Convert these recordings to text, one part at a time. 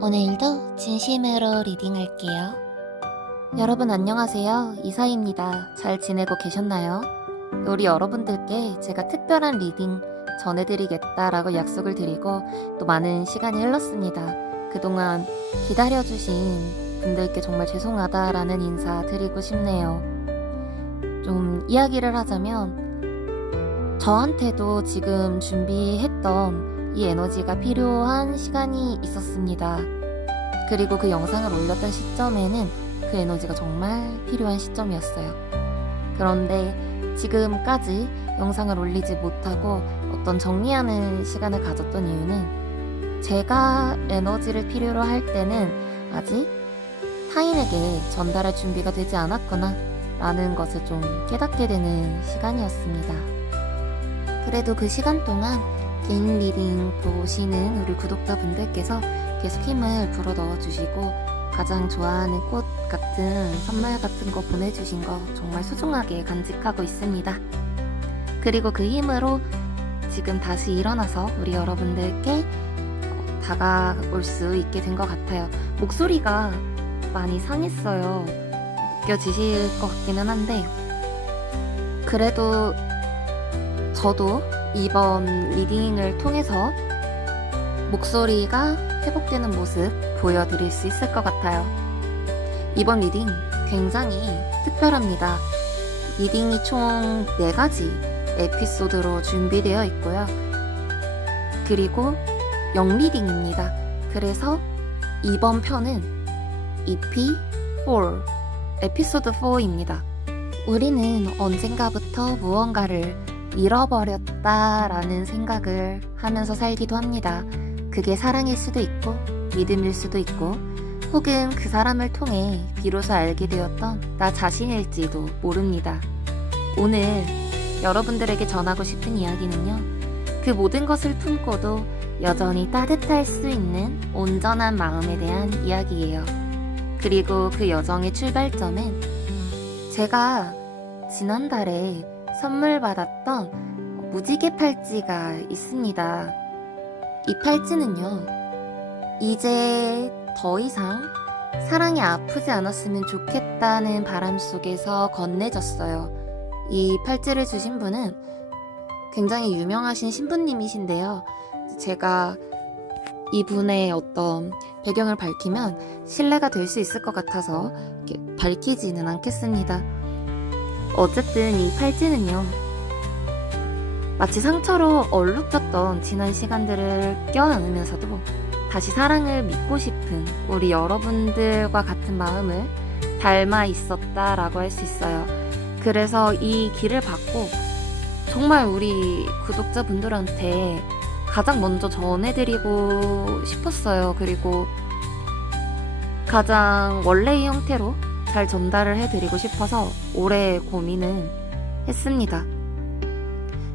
오늘도 진심으로 리딩할게요. 여러분 안녕하세요. 이사입니다. 잘 지내고 계셨나요? 우리 여러분들께 제가 특별한 리딩 전해드리겠다라고 약속을 드리고 또 많은 시간이 흘렀습니다. 그동안 기다려주신 분들께 정말 죄송하다라는 인사 드리고 싶네요. 좀 이야기를 하자면 저한테도 지금 준비했던 이 에너지가 필요한 시간이 있었습니다. 그리고 그 영상을 올렸던 시점에는 그 에너지가 정말 필요한 시점이었어요. 그런데 지금까지 영상을 올리지 못하고 어떤 정리하는 시간을 가졌던 이유는 제가 에너지를 필요로 할 때는 아직 타인에게 전달할 준비가 되지 않았구나 라는 것을 좀 깨닫게 되는 시간이었습니다. 그래도 그 시간 동안 개인 리딩 보시는 우리 구독자분들께서 계속 힘을 불어 넣어주시고 가장 좋아하는 꽃 같은 선물 같은 거 보내주신 거 정말 소중하게 간직하고 있습니다. 그리고 그 힘으로 지금 다시 일어나서 우리 여러분들께 다가올 수 있게 된 것 같아요. 목소리가 많이 상했어요. 느껴지실 것 같기는 한데 그래도 저도 이번 리딩을 통해서 목소리가 회복되는 모습 보여드릴 수 있을 것 같아요. 이번 리딩 굉장히 특별합니다. 리딩이 총 4가지 에피소드로 준비되어 있고요. 그리고 영리딩입니다. 그래서 이번 편은 EP4, 에피소드 4입니다. 우리는 언젠가부터 무언가를 잃어버렸다라는 생각을 하면서 살기도 합니다. 그게 사랑일 수도 있고 믿음일 수도 있고 혹은 그 사람을 통해 비로소 알게 되었던 나 자신일지도 모릅니다. 오늘 여러분들에게 전하고 싶은 이야기는요. 그 모든 것을 품고도 여전히 따뜻할 수 있는 온전한 마음에 대한 이야기예요. 그리고 그 여정의 출발점은 제가 지난달에 선물 받았던 무지개 팔찌가 있습니다. 이 팔찌는요, 이제 더 이상 사랑이 아프지 않았으면 좋겠다는 바람 속에서 건네졌어요. 이 팔찌를 주신 분은 굉장히 유명하신 신부님이신데요. 제가 이분의 어떤 배경을 밝히면 신뢰가 될 수 있을 것 같아서 이렇게 밝히지는 않겠습니다. 어쨌든 이 팔찌는요, 마치 상처로 얼룩졌던 지난 시간들을 껴안으면서도 다시 사랑을 믿고 싶은 우리 여러분들과 같은 마음을 닮아 있었다라고 할 수 있어요. 그래서 이 길을 받고 정말 우리 구독자분들한테 가장 먼저 전해드리고 싶었어요. 그리고 가장 원래의 형태로 잘 전달을 해드리고 싶어서 오래 고민을 했습니다.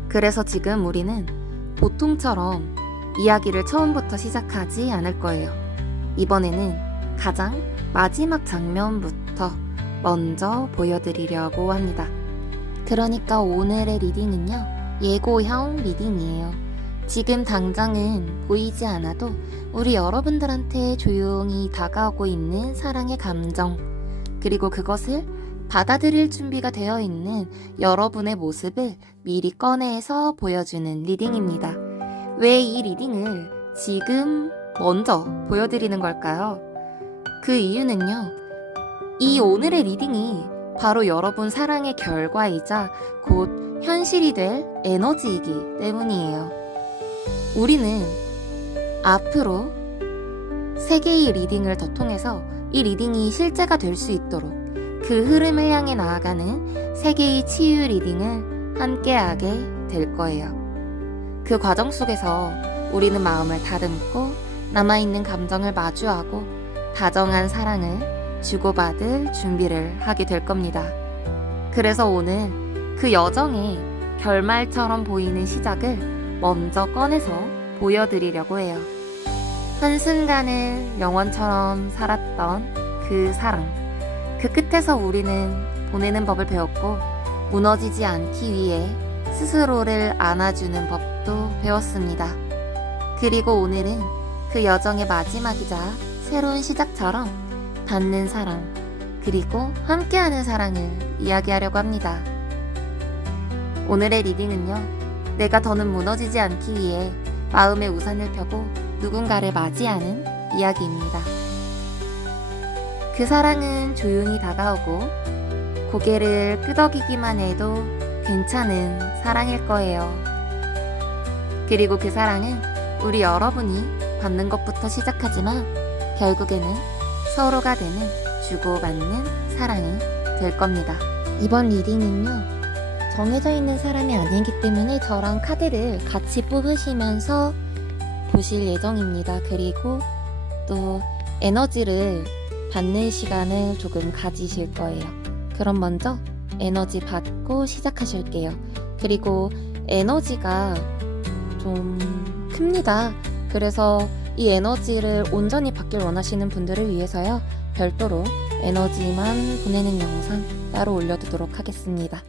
그래서 지금 우리는 보통처럼 이야기를 처음부터 시작하지 않을 거예요. 이번에는 가장 마지막 장면부터 먼저 보여드리려고 합니다. 그러니까 오늘의 리딩은요, 예고형 리딩이에요. 지금 당장은 보이지 않아도 우리 여러분들한테 조용히 다가오고 있는 사랑의 감정, 그리고 그것을 받아들일 준비가 되어 있는 여러분의 모습을 미리 꺼내서 보여주는 리딩입니다. 왜 이 리딩을 지금 먼저 보여드리는 걸까요? 그 이유는요, 이 오늘의 리딩이 바로 여러분 사랑의 결과이자 곧 현실이 될 에너지이기 때문이에요. 우리는 앞으로 3개의 리딩을 더 통해서 이 리딩이 실제가 될 수 있도록 그 흐름을 향해 나아가는 3개의 치유 리딩을 함께하게 될 거예요. 그 과정 속에서 우리는 마음을 다듬고 남아있는 감정을 마주하고 다정한 사랑을 주고받을 준비를 하게 될 겁니다. 그래서 오늘 그 여정의 결말처럼 보이는 시작을 먼저 꺼내서 보여드리려고 해요. 한순간을 영원처럼 살았던 그 사랑, 그 끝에서 우리는 보내는 법을 배웠고 무너지지 않기 위해 스스로를 안아주는 법도 배웠습니다. 그리고 오늘은 그 여정의 마지막이자 새로운 시작처럼 받는 사랑, 그리고 함께하는 사랑을 이야기하려고 합니다. 오늘의 리딩은요, 내가 더는 무너지지 않기 위해 마음의 우산을 펴고 누군가를 맞이하는 이야기입니다. 그 사랑은 조용히 다가오고 고개를 끄덕이기만 해도 괜찮은 사랑일 거예요. 그리고 그 사랑은 우리 여러분이 받는 것부터 시작하지만 결국에는 서로가 되는 주고받는 사랑이 될 겁니다. 이번 리딩은요, 정해져 있는 사람이 아니기 때문에 저랑 카드를 같이 뽑으시면서 보실 예정입니다. 그리고 또 에너지를 받는 시간을 조금 가지실 거예요. 그럼 먼저 에너지 받고 시작하실게요. 그리고 에너지가 좀 큽니다. 그래서 이 에너지를 온전히 받길 원하시는 분들을 위해서요, 별도로 에너지만 보내는 영상 따로 올려두도록 하겠습니다.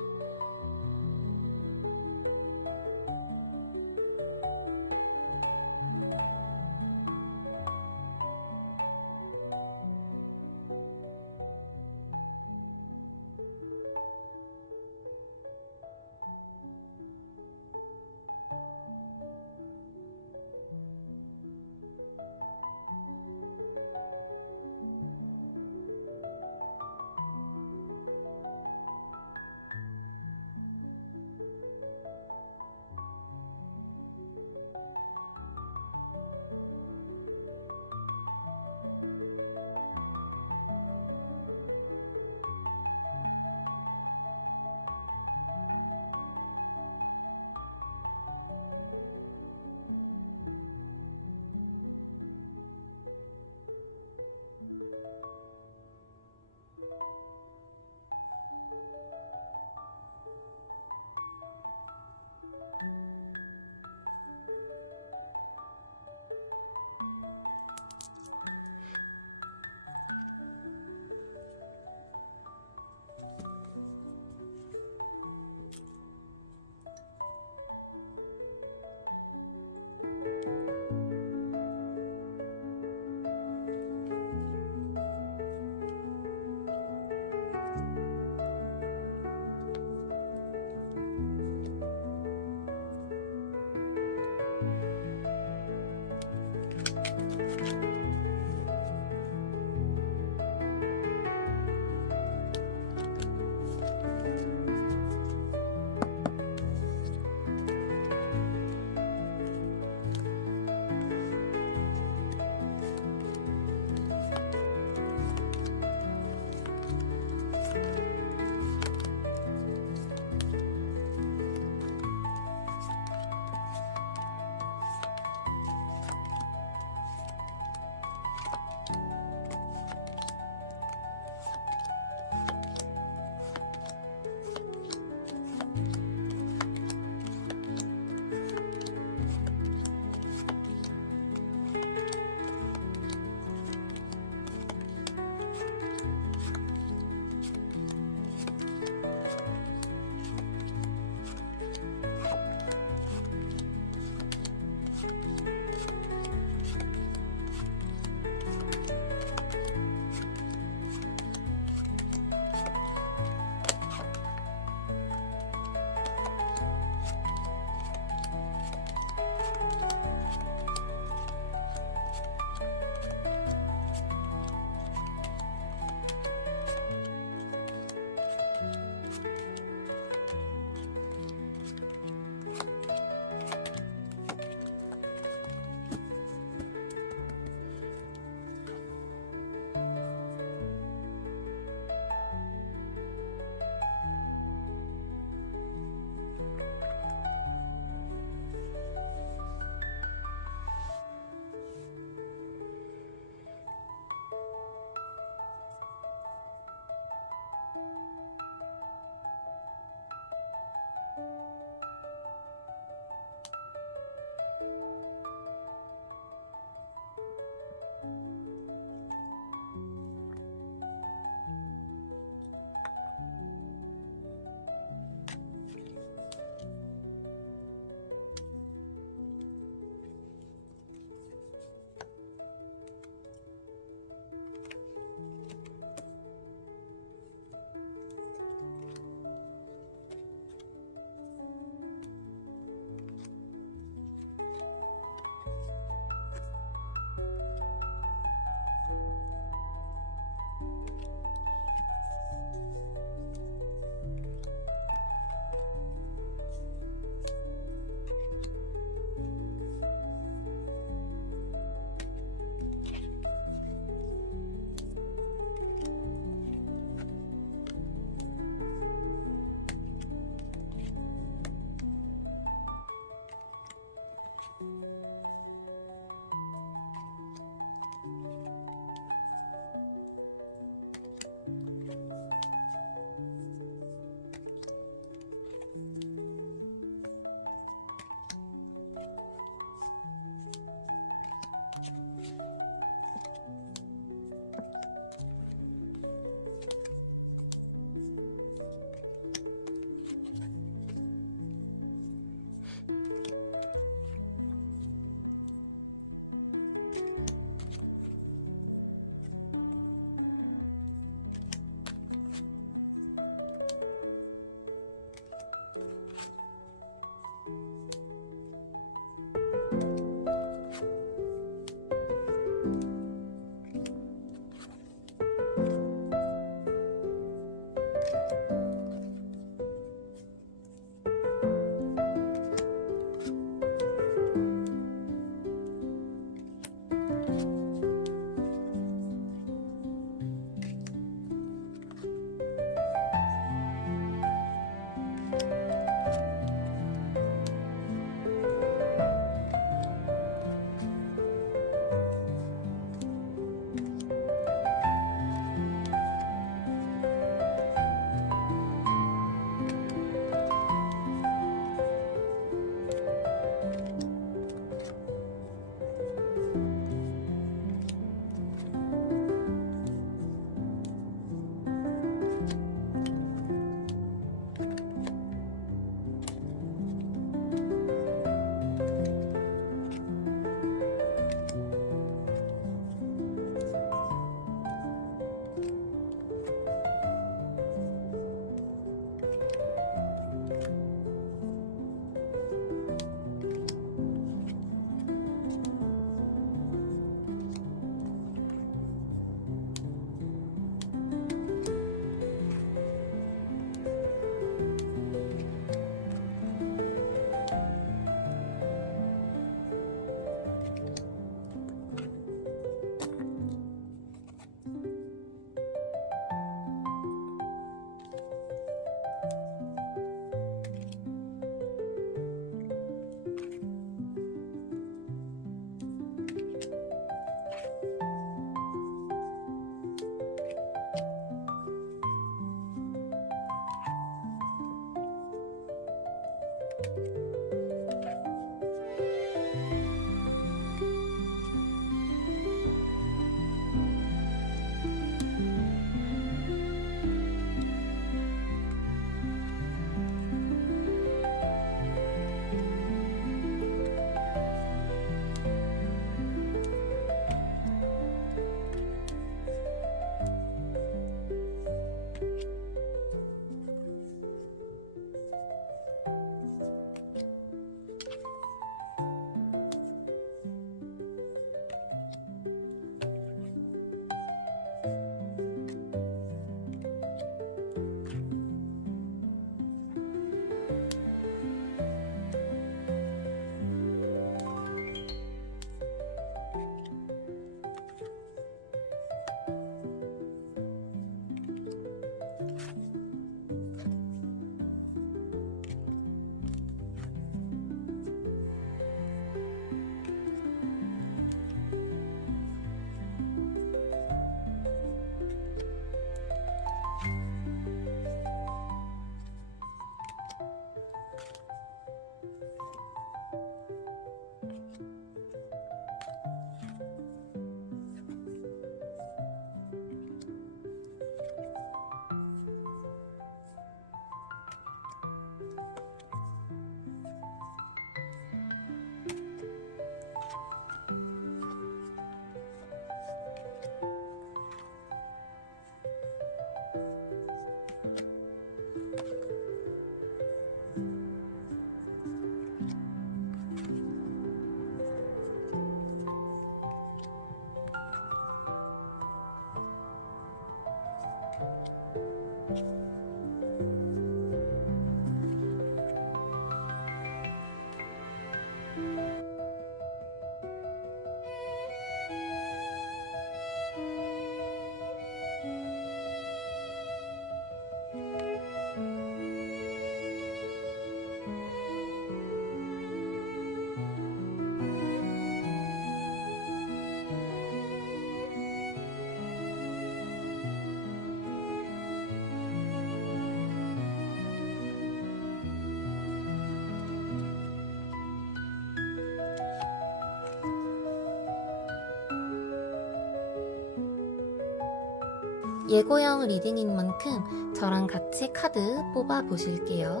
예고형 리딩인 만큼 저랑 같이 카드 뽑아 보실게요.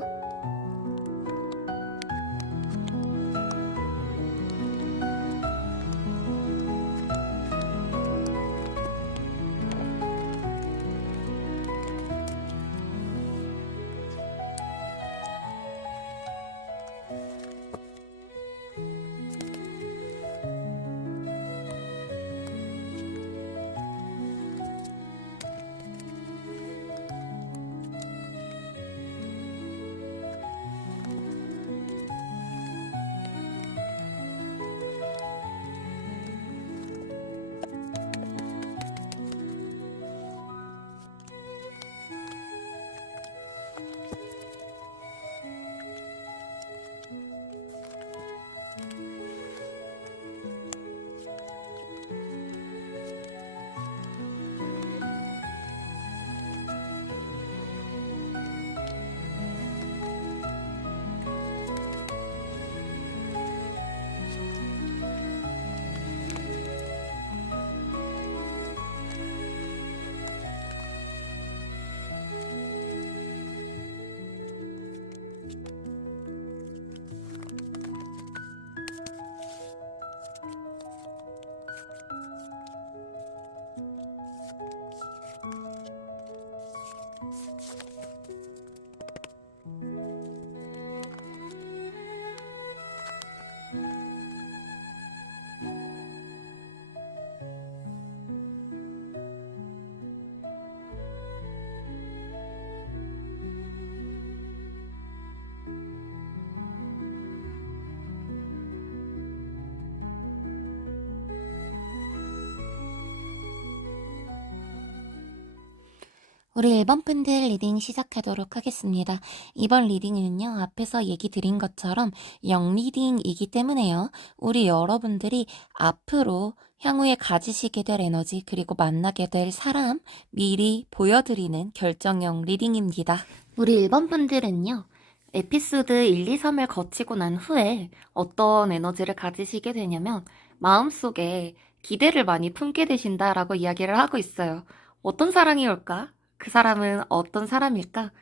우리 1번 분들 리딩 시작하도록 하겠습니다. 이번 리딩은요, 앞에서 얘기 드린 것처럼 영리딩이기 때문에요. 우리 여러분들이 앞으로 향후에 가지시게 될 에너지, 그리고 만나게 될 사람 미리 보여드리는 결정형 리딩입니다. 우리 1번 분들은요, 에피소드 1, 2, 3을 거치고 난 후에 어떤 에너지를 가지시게 되냐면 마음속에 기대를 많이 품게 되신다라고 이야기를 하고 있어요. 어떤 사랑이 올까? 그 사람은 어떤 사람일까?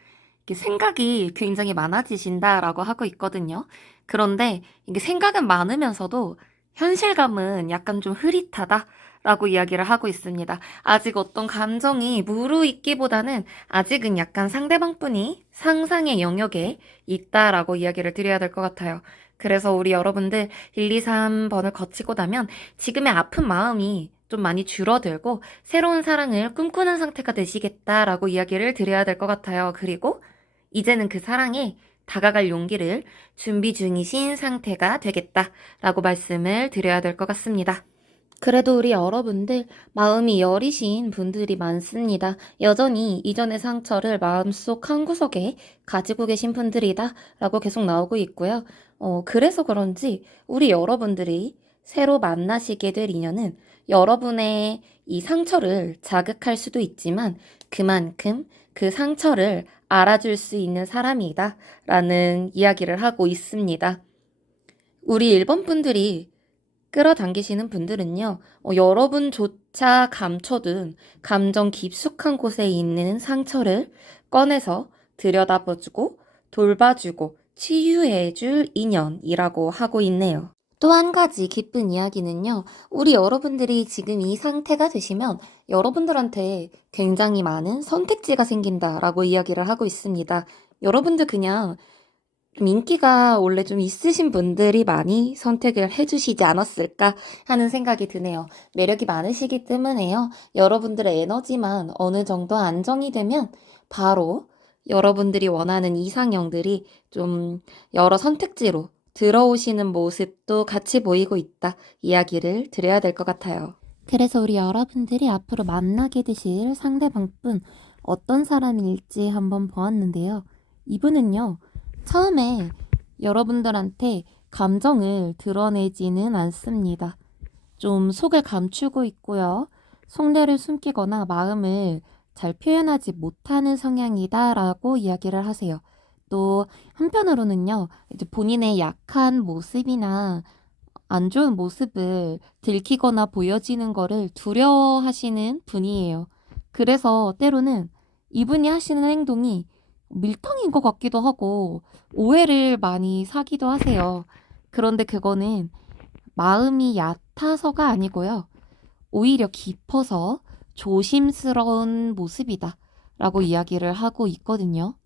이게 생각이 굉장히 많아지신다라고 하고 있거든요. 그런데 이게 생각은 많으면서도 현실감은 약간 좀 흐릿하다라고 이야기를 하고 있습니다. 아직 어떤 감정이 무르익기보다는 아직은 약간 상대방분이 상상의 영역에 있다라고 이야기를 드려야 될 것 같아요. 그래서 우리 여러분들 1, 2, 3번을 거치고 나면 지금의 아픈 마음이 좀 많이 줄어들고 새로운 사랑을 꿈꾸는 상태가 되시겠다라고 이야기를 드려야 될 것 같아요. 그리고 이제는 그 사랑에 다가갈 용기를 준비 중이신 상태가 되겠다라고 말씀을 드려야 될 것 같습니다. 그래도 우리 여러분들 마음이 여리신 분들이 많습니다. 여전히 이전의 상처를 마음속 한구석에 가지고 계신 분들이다 라고 계속 나오고 있고요. 그래서 그런지 우리 여러분들이 새로 만나시게 될 인연은 여러분의 이 상처를 자극할 수도 있지만 그만큼 그 상처를 알아줄 수 있는 사람이다 라는 이야기를 하고 있습니다. 우리 1번 분들이 끌어당기시는 분들은요, 여러분조차 감춰둔 감정 깊숙한 곳에 있는 상처를 꺼내서 들여다봐주고 돌봐주고 치유해줄 인연이라고 하고 있네요. 또 한 가지 기쁜 이야기는요, 우리 여러분들이 지금 이 상태가 되시면 여러분들한테 굉장히 많은 선택지가 생긴다라고 이야기를 하고 있습니다. 여러분들 그냥 좀 인기가 원래 좀 있으신 분들이 많이 선택을 해주시지 않았을까 하는 생각이 드네요. 매력이 많으시기 때문에요. 여러분들의 에너지만 어느 정도 안정이 되면 바로 여러분들이 원하는 이상형들이 좀 여러 선택지로 들어오시는 모습도 같이 보이고 있다. 이야기를 드려야 될 것 같아요. 그래서 우리 여러분들이 앞으로 만나게 되실 상대방분 어떤 사람일지 한번 보았는데요. 이분은요, 처음에 여러분들한테 감정을 드러내지는 않습니다. 좀 속을 감추고 있고요. 속내를 숨기거나 마음을 잘 표현하지 못하는 성향이다라고 이야기를 하세요. 또 한편으로는요, 이제 본인의 약한 모습이나 안 좋은 모습을 들키거나 보여지는 거를 두려워하시는 분이에요. 그래서 때로는 이분이 하시는 행동이 밀당인 것 같기도 하고 오해를 많이 사기도 하세요. 그런데 그거는 마음이 얕아서가 아니고요. 오히려 깊어서 조심스러운 모습이다 라고 이야기를 하고 있거든요.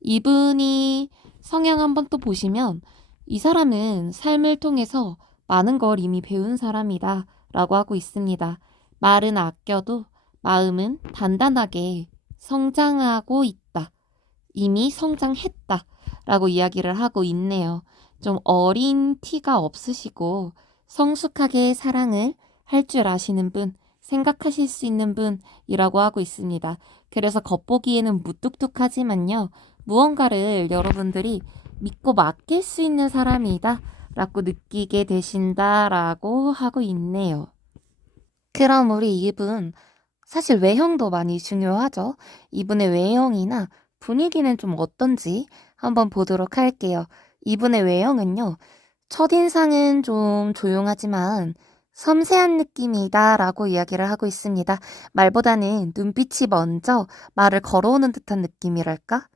이분이 성향 한번 또 보시면 이 사람은 삶을 통해서 많은 걸 이미 배운 사람이다 라고 하고 있습니다. 말은 아껴도 마음은 단단하게 성장하고 있다. 이미 성장했다 라고 이야기를 하고 있네요. 좀 어린 티가 없으시고 성숙하게 사랑을 할 줄 아시는 분, 생각하실 수 있는 분이라고 하고 있습니다. 그래서 겉보기에는 무뚝뚝하지만요. 무언가를 여러분들이 믿고 맡길 수 있는 사람이다 라고 느끼게 되신다라고 하고 있네요. 그럼 우리 이분, 사실 외형도 많이 중요하죠. 이분의 외형이나 분위기는 좀 어떤지 한번 보도록 할게요. 이분의 외형은요, 첫인상은 좀 조용하지만 섬세한 느낌이다 라고 이야기를 하고 있습니다. 말보다는 눈빛이 먼저 말을 걸어오는 듯한 느낌이랄까?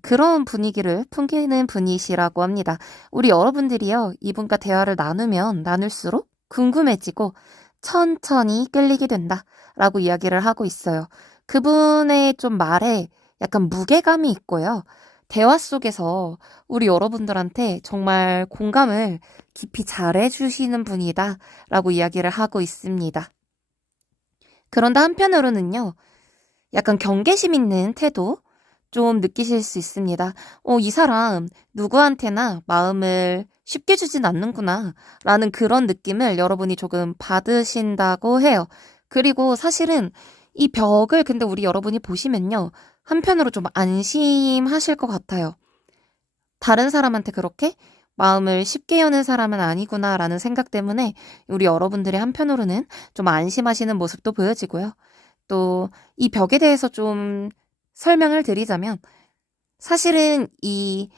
그런 분위기를 풍기는 분이시라고 합니다. 우리 여러분들이요, 이분과 대화를 나누면 나눌수록 궁금해지고 천천히 끌리게 된다 라고 이야기를 하고 있어요. 그분의 좀 말에 약간 무게감이 있고요. 대화 속에서 우리 여러분들한테 정말 공감을 깊이 잘해주시는 분이다 라고 이야기를 하고 있습니다. 그런데 한편으로는요, 약간 경계심 있는 태도 좀 느끼실 수 있습니다. 이 사람 누구한테나 마음을 쉽게 주진 않는구나 라는 그런 느낌을 여러분이 조금 받으신다고 해요. 그리고 사실은 이 벽을 근데 우리 여러분이 보시면요. 한편으로 좀 안심하실 것 같아요. 다른 사람한테 그렇게 마음을 쉽게 여는 사람은 아니구나 라는 생각 때문에 우리 여러분들의 한편으로는 좀 안심하시는 모습도 보여지고요. 또 이 벽에 대해서 좀 설명을 드리자면 사실은 이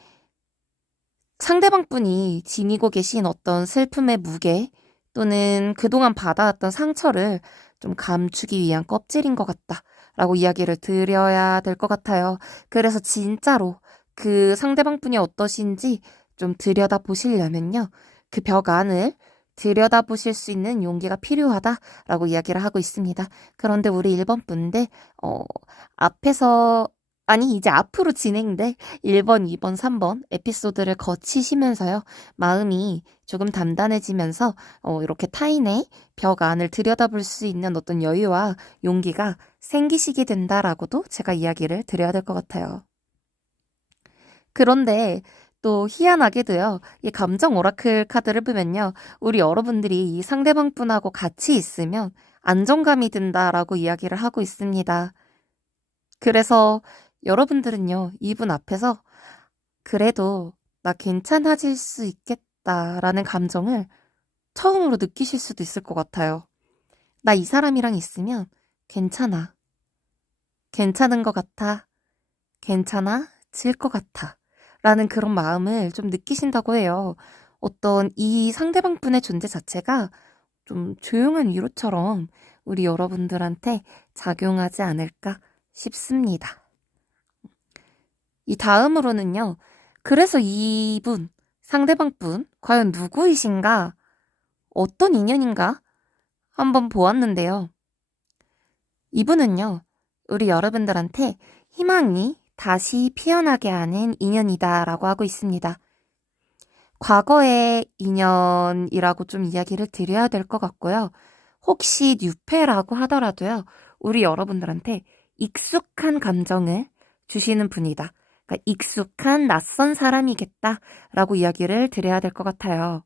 상대방 분이 지니고 계신 어떤 슬픔의 무게 또는 그동안 받아왔던 상처를 좀 감추기 위한 껍질인 것 같다라고 이야기를 드려야 될 것 같아요. 그래서 진짜로 그 상대방 분이 어떠신지 좀 들여다보시려면요. 그 벽 안을 들여다보실 수 있는 용기가 필요하다라고 이야기를 하고 있습니다. 그런데 우리 1번 분들 앞에서 아니 이제 앞으로 진행될 1번, 2번, 3번 에피소드를 거치시면서요. 마음이 조금 단단해지면서 이렇게 타인의 벽 안을 들여다볼 수 있는 어떤 여유와 용기가 생기시게 된다라고도 제가 이야기를 드려야 될 것 같아요. 그런데 또 희한하게도요. 이 감정 오라클 카드를 보면요. 우리 여러분들이 이 상대방 분하고 같이 있으면 안정감이 든다라고 이야기를 하고 있습니다. 그래서 여러분들은요, 이분 앞에서 그래도 나 괜찮아질 수 있겠다라는 감정을 처음으로 느끼실 수도 있을 것 같아요. 나 이 사람이랑 있으면 괜찮아. 괜찮은 것 같아. 괜찮아질 것 같아. 라는 그런 마음을 좀 느끼신다고 해요. 어떤 이 상대방 분의 존재 자체가 좀 조용한 위로처럼 우리 여러분들한테 작용하지 않을까 싶습니다. 이 다음으로는요. 그래서 이분, 상대방 분, 과연 누구이신가? 어떤 인연인가? 한번 보았는데요. 이분은요. 우리 여러분들한테 희망이 다시 피어나게 하는 인연이다라고 하고 있습니다. 과거의 인연이라고 좀 이야기를 드려야 될 것 같고요. 혹시 뉴페라고 하더라도요. 우리 여러분들한테 익숙한 감정을 주시는 분이다. 그러니까 익숙한 낯선 사람이겠다라고 이야기를 드려야 될 것 같아요.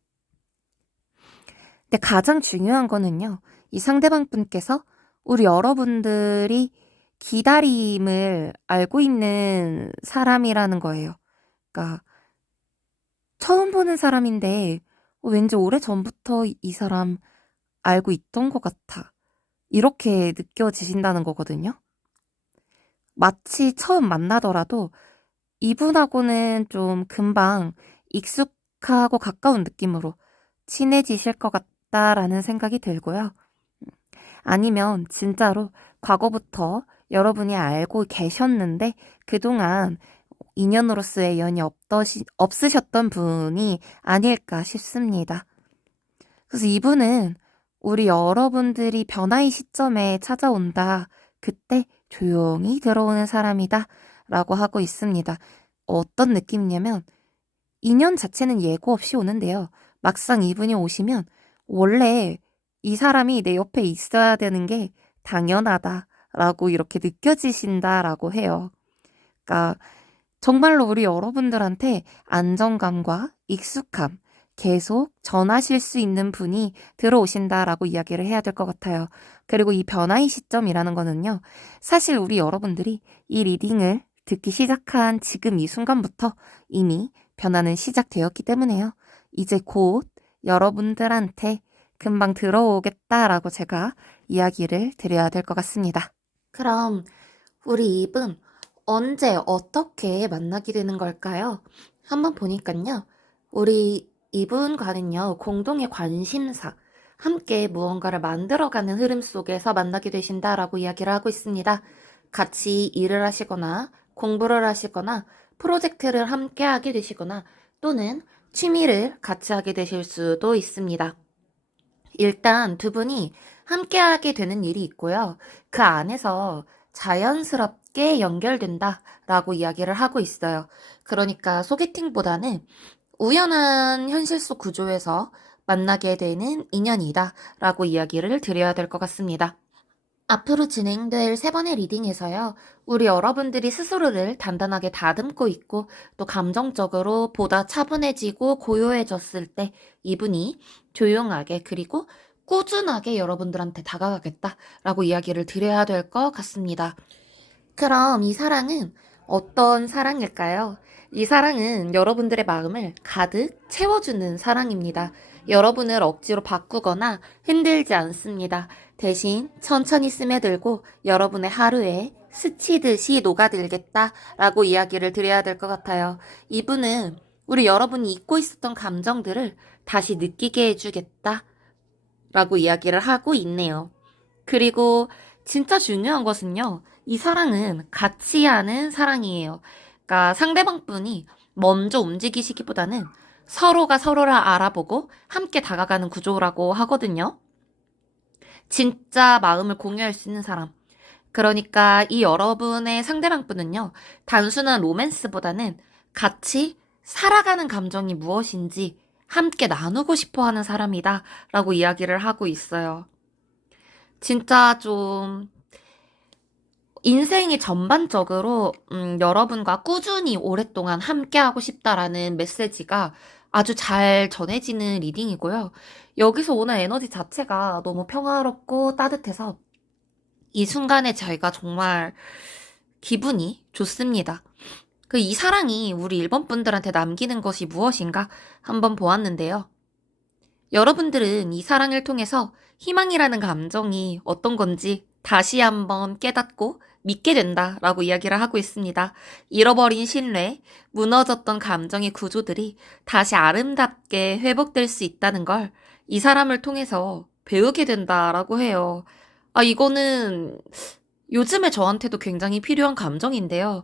근데 가장 중요한 거는요. 이 상대방 분께서 우리 여러분들이 기다림을 알고 있는 사람이라는 거예요. 그러니까 처음 보는 사람인데 왠지 오래전부터 이 사람 알고 있던 것 같아. 이렇게 느껴지신다는 거거든요. 마치 처음 만나더라도 이분하고는 좀 금방 익숙하고 가까운 느낌으로 친해지실 것 같다라는 생각이 들고요. 아니면 진짜로 과거부터 여러분이 알고 계셨는데 그동안 인연으로서의 연이 없으셨던 분이 아닐까 싶습니다. 그래서 이분은 우리 여러분들이 변화의 시점에 찾아온다. 그때 조용히 들어오는 사람이다. 라고 하고 있습니다. 어떤 느낌이냐면 인연 자체는 예고 없이 오는데요. 막상 이분이 오시면 원래 이 사람이 내 옆에 있어야 되는 게 당연하다라고 이렇게 느껴지신다라고 해요. 그러니까 정말로 우리 여러분들한테 안정감과 익숙함, 계속 전하실 수 있는 분이 들어오신다라고 이야기를 해야 될 것 같아요. 그리고 이 변화의 시점이라는 거는요. 사실 우리 여러분들이 이 리딩을 듣기 시작한 지금 이 순간부터 이미 변화는 시작되었기 때문에요. 이제 곧 여러분들한테 금방 들어오겠다라고 제가 이야기를 드려야 될 것 같습니다. 그럼 우리 이분 언제 어떻게 만나게 되는 걸까요? 한번 보니까요. 우리 이분과는요. 공동의 관심사, 함께 무언가를 만들어가는 흐름 속에서 만나게 되신다라고 이야기를 하고 있습니다. 같이 일을 하시거나 공부를 하시거나 프로젝트를 함께 하게 되시거나 또는 취미를 같이 하게 되실 수도 있습니다. 일단 두 분이 함께 하게 되는 일이 있고요. 그 안에서 자연스럽게 연결된다라고 이야기를 하고 있어요. 그러니까 소개팅보다는 우연한 현실 속 구조에서 만나게 되는 인연이다라고 이야기를 드려야 될 것 같습니다. 앞으로 진행될 세 번의 리딩에서요, 우리 여러분들이 스스로를 단단하게 다듬고 있고, 또 감정적으로 보다 차분해지고 고요해졌을 때 이분이 조용하게 그리고 꾸준하게 여러분들한테 다가가겠다라고 이야기를 드려야 될 것 같습니다. 그럼 이 사랑은 어떤 사랑일까요? 이 사랑은 여러분들의 마음을 가득 채워주는 사랑입니다. 여러분을 억지로 바꾸거나 흔들지 않습니다. 대신 천천히 스며들고 여러분의 하루에 스치듯이 녹아들겠다라고 이야기를 드려야 될 것 같아요. 이분은 우리 여러분이 잊고 있었던 감정들을 다시 느끼게 해주겠다라고 이야기를 하고 있네요. 그리고 진짜 중요한 것은요. 이 사랑은 같이 하는 사랑이에요. 그러니까 상대방 분이 먼저 움직이시기보다는 서로가 서로를 알아보고 함께 다가가는 구조라고 하거든요. 진짜 마음을 공유할 수 있는 사람. 그러니까 이 여러분의 상대방 분은요. 단순한 로맨스보다는 같이 살아가는 감정이 무엇인지 함께 나누고 싶어 하는 사람이다 라고 이야기를 하고 있어요. 진짜 좀 인생이 전반적으로 여러분과 꾸준히 오랫동안 함께하고 싶다라는 메시지가 아주 잘 전해지는 리딩이고요. 여기서 오는 에너지 자체가 너무 평화롭고 따뜻해서 이 순간에 저희가 정말 기분이 좋습니다. 그 이 사랑이 우리 일본 분들한테 남기는 것이 무엇인가 한번 보았는데요. 여러분들은 이 사랑을 통해서 희망이라는 감정이 어떤 건지 다시 한번 깨닫고 믿게 된다라고 이야기를 하고 있습니다. 잃어버린 신뢰, 무너졌던 감정의 구조들이 다시 아름답게 회복될 수 있다는 걸 이 사람을 통해서 배우게 된다라고 해요. 이거는 요즘에 저한테도 굉장히 필요한 감정인데요.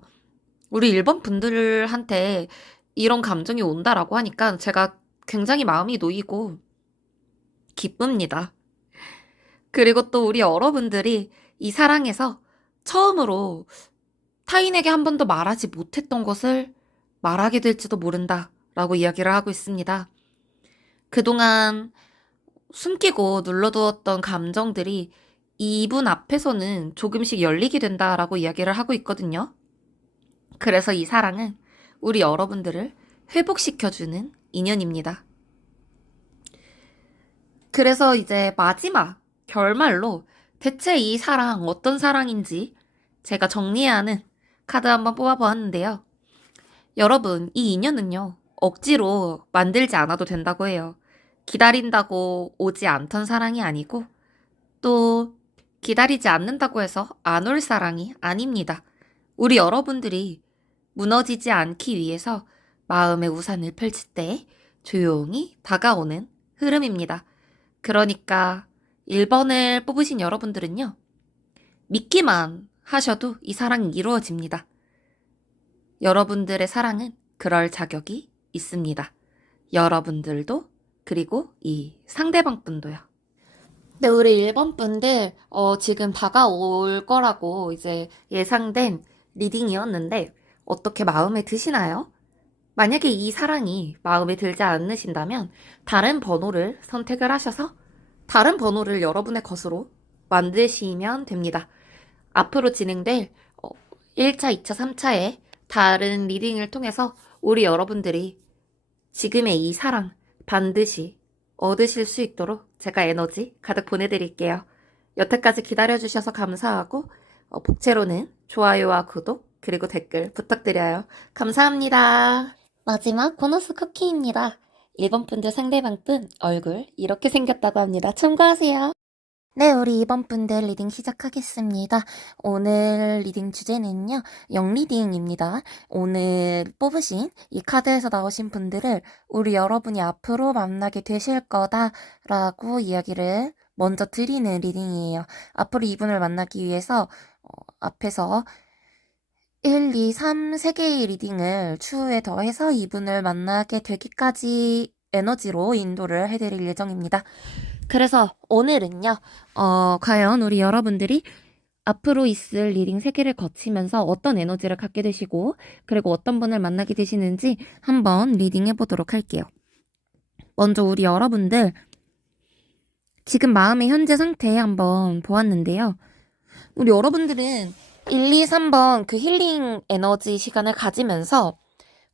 우리 일본 분들한테 이런 감정이 온다라고 하니까 제가 굉장히 마음이 놓이고 기쁩니다. 그리고 또 우리 여러분들이 이 사랑에서 처음으로 타인에게 한 번도 말하지 못했던 것을 말하게 될지도 모른다라고 이야기를 하고 있습니다. 그동안 숨기고 눌러두었던 감정들이 이분 앞에서는 조금씩 열리게 된다라고 이야기를 하고 있거든요. 그래서 이 사랑은 우리 여러분들을 회복시켜주는 인연입니다. 그래서 이제 마지막 결말로 대체 이 사랑 어떤 사랑인지 제가 정리하는 카드 한번 뽑아보았는데요. 여러분, 이 인연은요, 억지로 만들지 않아도 된다고 해요. 기다린다고 오지 않던 사랑이 아니고, 또 기다리지 않는다고 해서 안 올 사랑이 아닙니다. 우리 여러분들이 무너지지 않기 위해서 마음의 우산을 펼칠 때 조용히 다가오는 흐름입니다. 그러니까 1번을 뽑으신 여러분들은요, 믿기만 하셔도 이 사랑이 이루어집니다. 여러분들의 사랑은 그럴 자격이 있습니다. 여러분들도 그리고 이 상대방 분도요. 네, 우리 1번 분들 지금 다가올 거라고 이제 예상된 리딩이었는데 어떻게 마음에 드시나요? 만약에 이 사랑이 마음에 들지 않으신다면 다른 번호를 선택을 하셔서 다른 번호를 여러분의 것으로 만드시면 됩니다. 앞으로 진행될 1차, 2차, 3차의 다른 리딩을 통해서 우리 여러분들이 지금의 이 사랑 반드시 얻으실 수 있도록 제가 에너지 가득 보내드릴게요. 여태까지 기다려주셔서 감사하고 복채로는 좋아요와 구독 그리고 댓글 부탁드려요. 감사합니다. 마지막 보너스 쿠키입니다. 1번 분들 상대방 분 얼굴 이렇게 생겼다고 합니다. 참고하세요. 네, 우리 2번 분들 리딩 시작하겠습니다. 오늘 리딩 주제는요, 영리딩입니다. 오늘 뽑으신 이 카드에서 나오신 분들을 우리 여러분이 앞으로 만나게 되실 거다라고 이야기를 먼저 드리는 리딩이에요. 앞으로 이분을 만나기 위해서 앞에서 1, 2, 3, 3개의 리딩을 추후에 더해서 이분을 만나게 되기까지 에너지로 인도를 해드릴 예정입니다. 그래서 오늘은요, 과연 우리 여러분들이 앞으로 있을 리딩 3개를 거치면서 어떤 에너지를 갖게 되시고, 그리고 어떤 분을 만나게 되시는지 한번 리딩 해보도록 할게요. 먼저 우리 여러분들, 지금 마음의 현재 상태 한번 보았는데요. 우리 여러분들은 1, 2, 3번 그 힐링 에너지 시간을 가지면서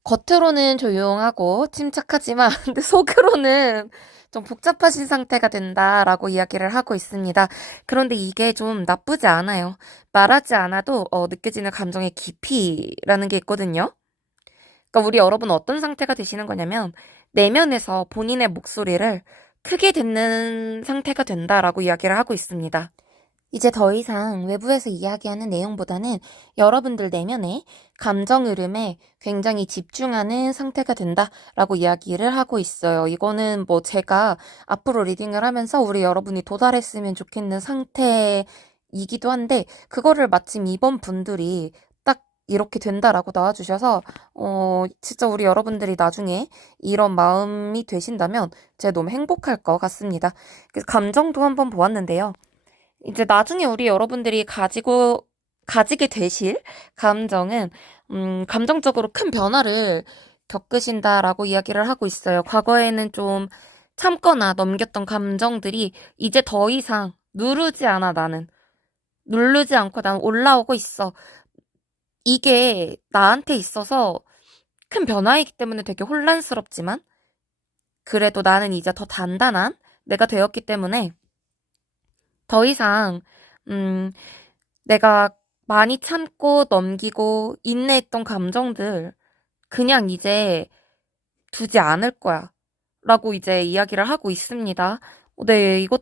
겉으로는 조용하고 침착하지만 근데 속으로는 좀 복잡하신 상태가 된다라고 이야기를 하고 있습니다. 그런데 이게 좀 나쁘지 않아요. 말하지 않아도 느껴지는 감정의 깊이라는 게 있거든요. 그러니까 우리 여러분 어떤 상태가 되시는 거냐면 내면에서 본인의 목소리를 크게 듣는 상태가 된다라고 이야기를 하고 있습니다. 이제 더 이상 외부에서 이야기하는 내용보다는 여러분들 내면의 감정 흐름에 굉장히 집중하는 상태가 된다라고 이야기를 하고 있어요. 이거는 뭐 제가 앞으로 리딩을 하면서 우리 여러분이 도달했으면 좋겠는 상태이기도 한데 그거를 마침 이번 분들이 딱 이렇게 된다라고 나와주셔서 진짜 우리 여러분들이 나중에 이런 마음이 되신다면 제가 너무 행복할 것 같습니다. 그래서 감정도 한번 보았는데요. 이제 나중에 우리 여러분들이 가지게 되실 감정은, 감정적으로 큰 변화를 겪으신다라고 이야기를 하고 있어요. 과거에는 좀 참거나 넘겼던 감정들이 이제 더 이상 누르지 않아, 나는. 누르지 않고 난 올라오고 있어. 이게 나한테 있어서 큰 변화이기 때문에 되게 혼란스럽지만, 그래도 나는 이제 더 단단한 내가 되었기 때문에 더 이상, 내가 많이 참고 넘기고 인내했던 감정들, 그냥 이제 두지 않을 거야. 라고 이제 이야기를 하고 있습니다. 네, 이거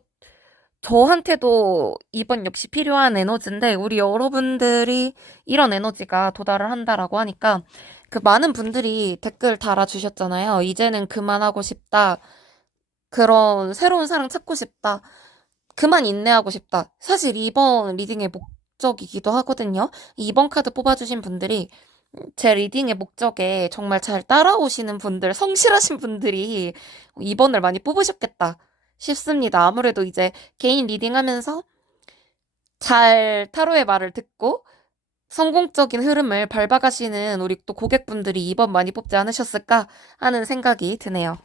저한테도 이번 역시 필요한 에너지인데, 우리 여러분들이 이런 에너지가 도달을 한다라고 하니까, 그 많은 분들이 댓글 달아주셨잖아요. 이제는 그만하고 싶다. 그런 새로운 사랑 찾고 싶다. 그만 인내하고 싶다. 사실 이번 리딩의 목적이기도 하거든요. 이번 카드 뽑아주신 분들이 제 리딩의 목적에 정말 잘 따라오시는 분들, 성실하신 분들이 이번을 많이 뽑으셨겠다 싶습니다. 아무래도 이제 개인 리딩하면서 잘 타로의 말을 듣고 성공적인 흐름을 밟아가시는 우리 또 고객분들이 이번 많이 뽑지 않으셨을까 하는 생각이 드네요.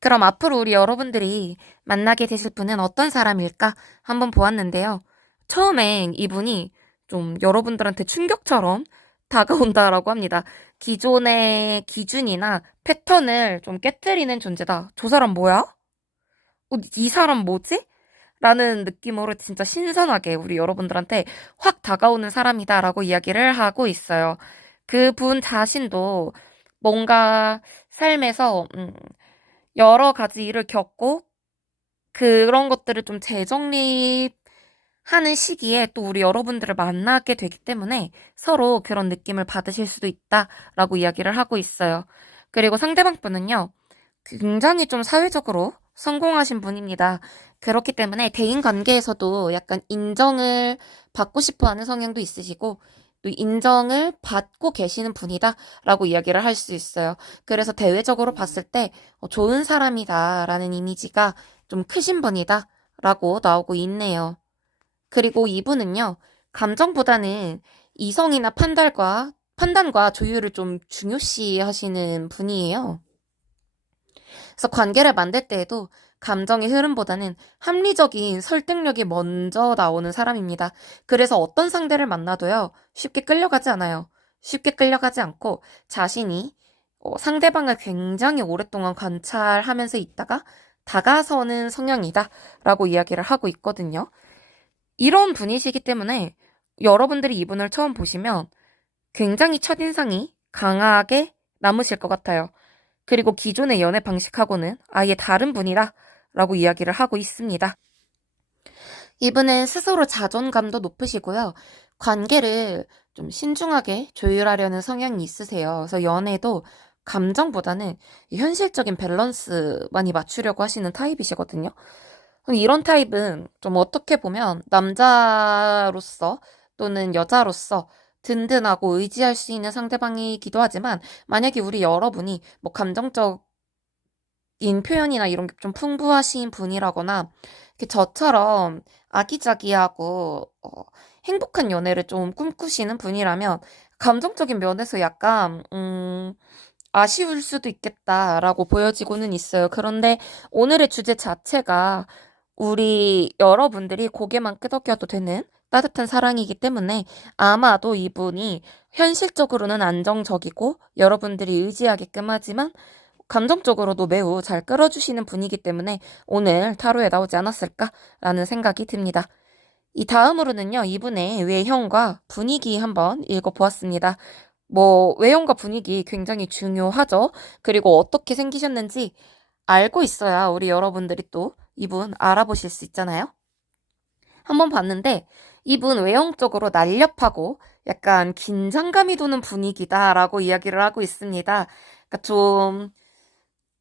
그럼 앞으로 우리 여러분들이 만나게 되실 분은 어떤 사람일까 한번 보았는데요. 처음엔 이분이 좀 여러분들한테 충격처럼 다가온다라고 합니다. 기존의 기준이나 패턴을 좀 깨트리는 존재다. 저 사람 뭐야? 이 사람 뭐지? 라는 느낌으로 진짜 신선하게 우리 여러분들한테 확 다가오는 사람이다라고 이야기를 하고 있어요. 그분 자신도 뭔가 삶에서 여러 가지 일을 겪고 그런 것들을 좀 재정립하는 시기에 또 우리 여러분들을 만나게 되기 때문에 서로 그런 느낌을 받으실 수도 있다라고 이야기를 하고 있어요. 그리고 상대방 분은요, 굉장히 좀 사회적으로 성공하신 분입니다. 그렇기 때문에 대인 관계에서도 약간 인정을 받고 싶어 하는 성향도 있으시고, 또 인정을 받고 계시는 분이다라고 이야기를 할 수 있어요. 그래서 대외적으로 봤을 때 좋은 사람이다라는 이미지가 좀 크신 분이다라고 나오고 있네요. 그리고 이분은요, 감정보다는 이성이나 판단과 조율을 좀 중요시 하시는 분이에요. 그래서 관계를 만들 때에도 감정의 흐름보다는 합리적인 설득력이 먼저 나오는 사람입니다. 그래서 어떤 상대를 만나도요, 쉽게 끌려가지 않아요. 쉽게 끌려가지 않고 자신이 상대방을 굉장히 오랫동안 관찰하면서 있다가 다가서는 성향이다 라고 이야기를 하고 있거든요. 이런 분이시기 때문에 여러분들이 이분을 처음 보시면 굉장히 첫인상이 강하게 남으실 것 같아요. 그리고 기존의 연애 방식하고는 아예 다른 분이다 라고 이야기를 하고 있습니다. 이분은 스스로 자존감도 높으시고요. 관계를 좀 신중하게 조율하려는 성향이 있으세요. 그래서 연애도 감정보다는 현실적인 밸런스 많이 맞추려고 하시는 타입이시거든요. 이런 타입은 좀 어떻게 보면 남자로서 또는 여자로서 든든하고 의지할 수 있는 상대방이기도 하지만 만약에 우리 여러분이 뭐 감정적인 표현이나 이런 게 좀 풍부하신 분이라거나 이렇게 저처럼 아기자기하고 행복한 연애를 좀 꿈꾸시는 분이라면 감정적인 면에서 약간 아쉬울 수도 있겠다라고 보여지고는 있어요. 그런데 오늘의 주제 자체가 우리 여러분들이 고개만 끄덕여도 되는 따뜻한 사랑이기 때문에 아마도 이분이 현실적으로는 안정적이고 여러분들이 의지하게끔 하지만 감정적으로도 매우 잘 끌어주시는 분이기 때문에 오늘 타로에 나오지 않았을까라는 생각이 듭니다. 이 다음으로는요, 이분의 외형과 분위기 한번 읽어보았습니다. 뭐, 외형과 분위기 굉장히 중요하죠. 그리고 어떻게 생기셨는지 알고 있어야 우리 여러분들이 또 이분 알아보실 수 있잖아요. 한번 봤는데 이분 외형적으로 날렵하고 약간 긴장감이 도는 분위기다라고 이야기를 하고 있습니다. 그러니까 좀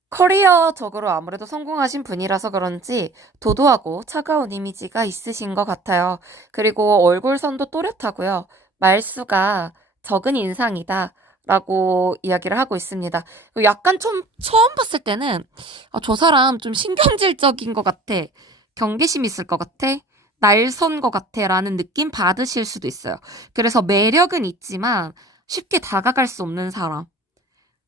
커리어적으로 아무래도 성공하신 분이라서 그런지 도도하고 차가운 이미지가 있으신 것 같아요. 그리고 얼굴선도 또렷하고요. 말수가 적은 인상이다. 라고 이야기를 하고 있습니다. 약간 좀 처음 봤을 때는 저 사람 좀 신경질적인 것 같아. 경계심 있을 것 같아. 날선 것 같아. 라는 느낌 받으실 수도 있어요. 그래서 매력은 있지만 쉽게 다가갈 수 없는 사람.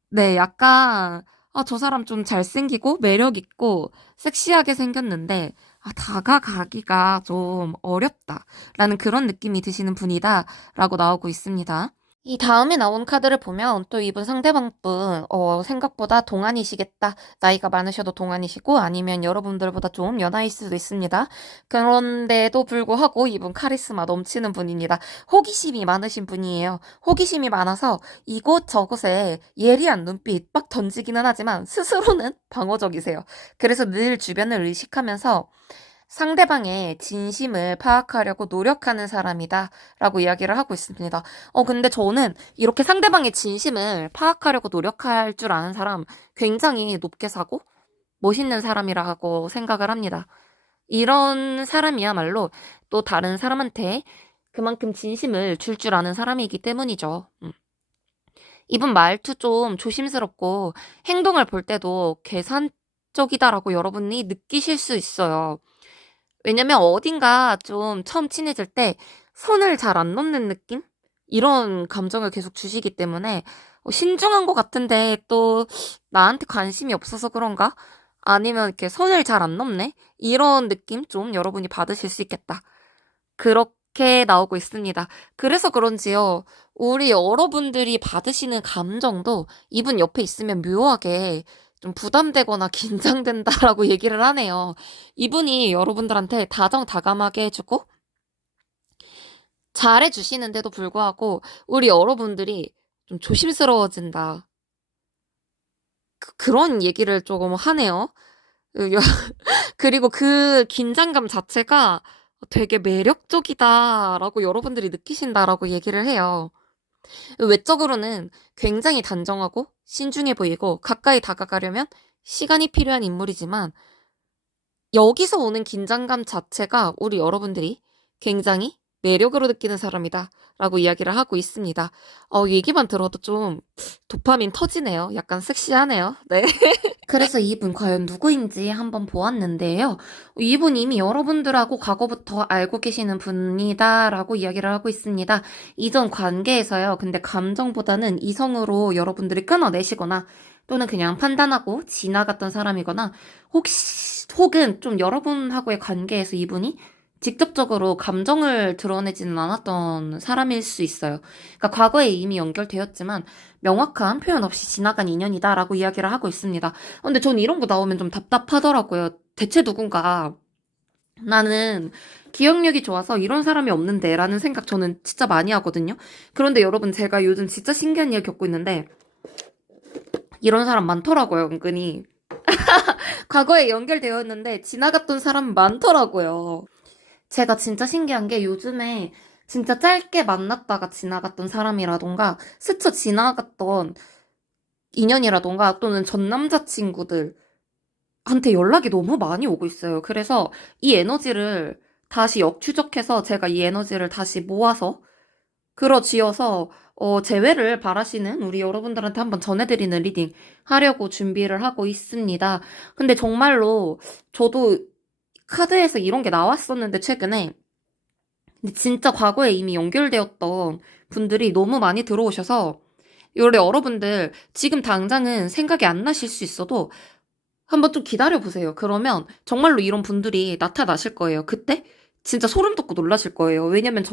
네, 약간 저 사람 좀 잘생기고 매력 있고 섹시하게 생겼는데 다가가기가 좀 어렵다라는 그런 느낌이 드시는 분이다라고 나오고 있습니다. 이 다음에 나온 카드를 보면 또 이분 상대방 분 생각보다 동안이시겠다. 나이가 많으셔도 동안이시고 아니면 여러분들보다 좀 연하일 수도 있습니다. 그런데도 불구하고 이분 카리스마 넘치는 분입니다. 호기심이 많으신 분이에요. 호기심이 많아서 이곳 저곳에 예리한 눈빛 막 던지기는 하지만 스스로는 방어적이세요. 그래서 늘 주변을 의식하면서 상대방의 진심을 파악하려고 노력하는 사람이다 라고 이야기를 하고 있습니다. 근데 저는 이렇게 상대방의 진심을 파악하려고 노력할 줄 아는 사람 굉장히 높게 사고 멋있는 사람이라고 생각을 합니다. 이런 사람이야말로 또 다른 사람한테 그만큼 진심을 줄 아는 사람이기 때문이죠. 이분 말투 좀 조심스럽고 행동을 볼 때도 계산적이다라고 여러분이 느끼실 수 있어요. 왜냐면 어딘가 좀 처음 친해질 때 선을 잘 안 넘는 느낌? 이런 감정을 계속 주시기 때문에 신중한 것 같은데 또 나한테 관심이 없어서 그런가? 아니면 이렇게 선을 잘 안 넘네? 이런 느낌 좀 여러분이 받으실 수 있겠다. 그렇게 나오고 있습니다. 그래서 그런지요, 우리 여러분들이 받으시는 감정도 이분 옆에 있으면 묘하게 좀 부담되거나 긴장된다라고 얘기를 하네요. 이분이 여러분들한테 다정다감하게 해주고 잘해주시는데도 불구하고 우리 여러분들이 좀 조심스러워진다. 그런 얘기를 조금 하네요. 그리고 그 긴장감 자체가 되게 매력적이다라고 여러분들이 느끼신다라고 얘기를 해요. 외적으로는 굉장히 단정하고 신중해 보이고 가까이 다가가려면 시간이 필요한 인물이지만 여기서 오는 긴장감 자체가 우리 여러분들이 굉장히 매력으로 느끼는 사람이다 라고 이야기를 하고 있습니다. 얘기만 들어도 좀 도파민 터지네요. 약간 섹시하네요. 네. 그래서 이분 과연 누구인지 한번 보았는데요. 이분 이미 여러분들하고 과거부터 알고 계시는 분이다라고 이야기를 하고 있습니다. 이전 관계에서요. 근데 감정보다는 이성으로 여러분들이 끊어내시거나 또는 그냥 판단하고 지나갔던 사람이거나 혹은 좀 여러분하고의 관계에서 이분이 직접적으로 감정을 드러내지는 않았던 사람일 수 있어요. 그러니까 과거에 이미 연결되었지만 명확한 표현 없이 지나간 인연이다라고 이야기를 하고 있습니다. 근데 전 이런 거 나오면 좀 답답하더라고요. 대체 누군가 나는 기억력이 좋아서 이런 사람이 없는데 라는 생각 저는 진짜 많이 하거든요. 그런데 여러분 제가 요즘 진짜 신기한 일 겪고 있는데 이런 사람 많더라고요, 은근히. 과거에 연결되어 있는데 지나갔던 사람 많더라고요. 제가 진짜 신기한 게 요즘에 진짜 짧게 만났다가 지나갔던 사람이라던가 스쳐 지나갔던 인연이라던가 또는 전 남자친구들한테 연락이 너무 많이 오고 있어요. 그래서 이 에너지를 다시 역추적해서 제가 이 에너지를 다시 모아서 그러지어서 재회를 바라시는 우리 여러분들한테 한번 전해드리는 리딩 하려고 준비를 하고 있습니다. 근데 정말로 저도 카드에서 이런 게 나왔었는데 최근에 근데 진짜 과거에 이미 연결되었던 분들이 너무 많이 들어오셔서 우리 여러분들 지금 당장은 생각이 안 나실 수 있어도 한번 좀 기다려보세요. 그러면 정말로 이런 분들이 나타나실 거예요. 그때 진짜 소름 돋고 놀라실 거예요. 왜냐면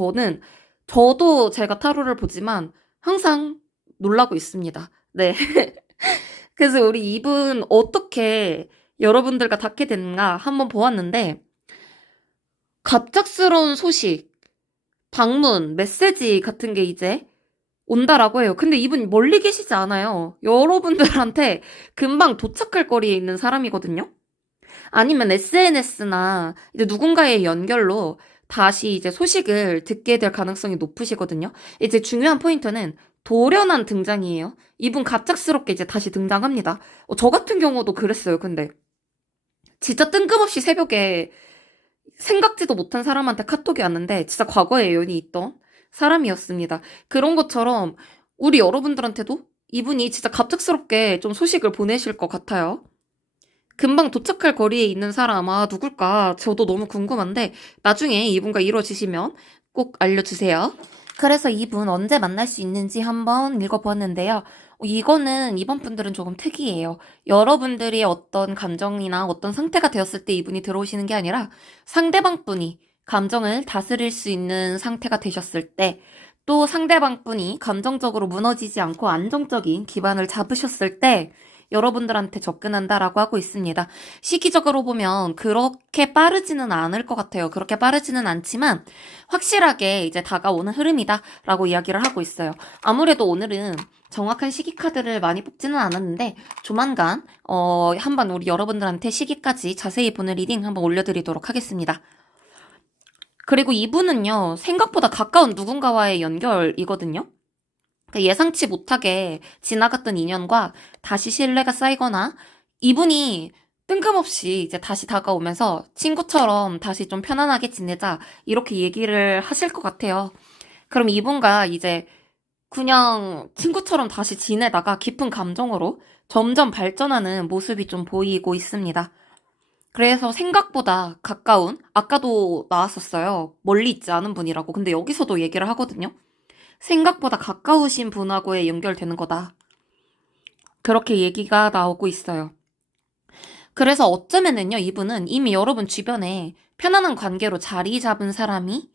저도 제가 타로를 보지만 항상 놀라고 있습니다. 네. 그래서 우리 이분 어떻게 여러분들과 닿게 됐는가 한번 보았는데 갑작스러운 소식, 방문, 메시지 같은 게 이제 온다라고 해요. 근데 이분 멀리 계시지 않아요. 여러분들한테 금방 도착할 거리에 있는 사람이거든요. 아니면 SNS나 이제 누군가의 연결로 다시 이제 소식을 듣게 될 가능성이 높으시거든요. 이제 중요한 포인트는 돌연한 등장이에요. 이분 갑작스럽게 이제 다시 등장합니다. 저 같은 경우도 그랬어요. 근데 진짜 뜬금없이 새벽에 생각지도 못한 사람한테 카톡이 왔는데 진짜 과거에 연이 있던 사람이었습니다. 그런 것처럼 우리 여러분들한테도 이분이 진짜 갑작스럽게 좀 소식을 보내실 것 같아요. 금방 도착할 거리에 있는 사람, 누굴까? 저도 너무 궁금한데, 나중에 이분과 이루어지시면 꼭 알려주세요. 그래서 이분 언제 만날 수 있는지 한번 읽어보았는데요. 이번 분들은 조금 특이해요. 여러분들이 어떤 감정이나 어떤 상태가 되었을 때 이분이 들어오시는 게 아니라 상대방 분이 감정을 다스릴 수 있는 상태가 되셨을 때, 또 상대방 분이 감정적으로 무너지지 않고 안정적인 기반을 잡으셨을 때, 여러분들한테 접근한다라고 하고 있습니다. 시기적으로 보면 그렇게 빠르지는 않을 것 같아요. 그렇게 빠르지는 않지만 확실하게 이제 다가오는 흐름이다라고 이야기를 하고 있어요. 아무래도 오늘은 정확한 시기 카드를 많이 뽑지는 않았는데 조만간 한번 우리 여러분들한테 시기까지 자세히 보는 리딩 한번 올려드리도록 하겠습니다. 그리고 이분은요, 생각보다 가까운 누군가와의 연결이거든요. 예상치 못하게 지나갔던 인연과 다시 신뢰가 쌓이거나 이분이 뜬금없이 이제 다시 다가오면서 친구처럼 다시 좀 편안하게 지내자 이렇게 얘기를 하실 것 같아요. 그럼 이분과 이제 그냥 친구처럼 다시 지내다가 깊은 감정으로 점점 발전하는 모습이 좀 보이고 있습니다. 그래서 생각보다 가까운, 아까도 나왔었어요. 멀리 있지 않은 분이라고. 근데 여기서도 얘기를 하거든요. 생각보다 가까우신 분하고의 연결되는 거다. 그렇게 얘기가 나오고 있어요. 그래서 어쩌면은요, 이분은 이미 여러분 주변에 편안한 관계로 자리 잡은 사람이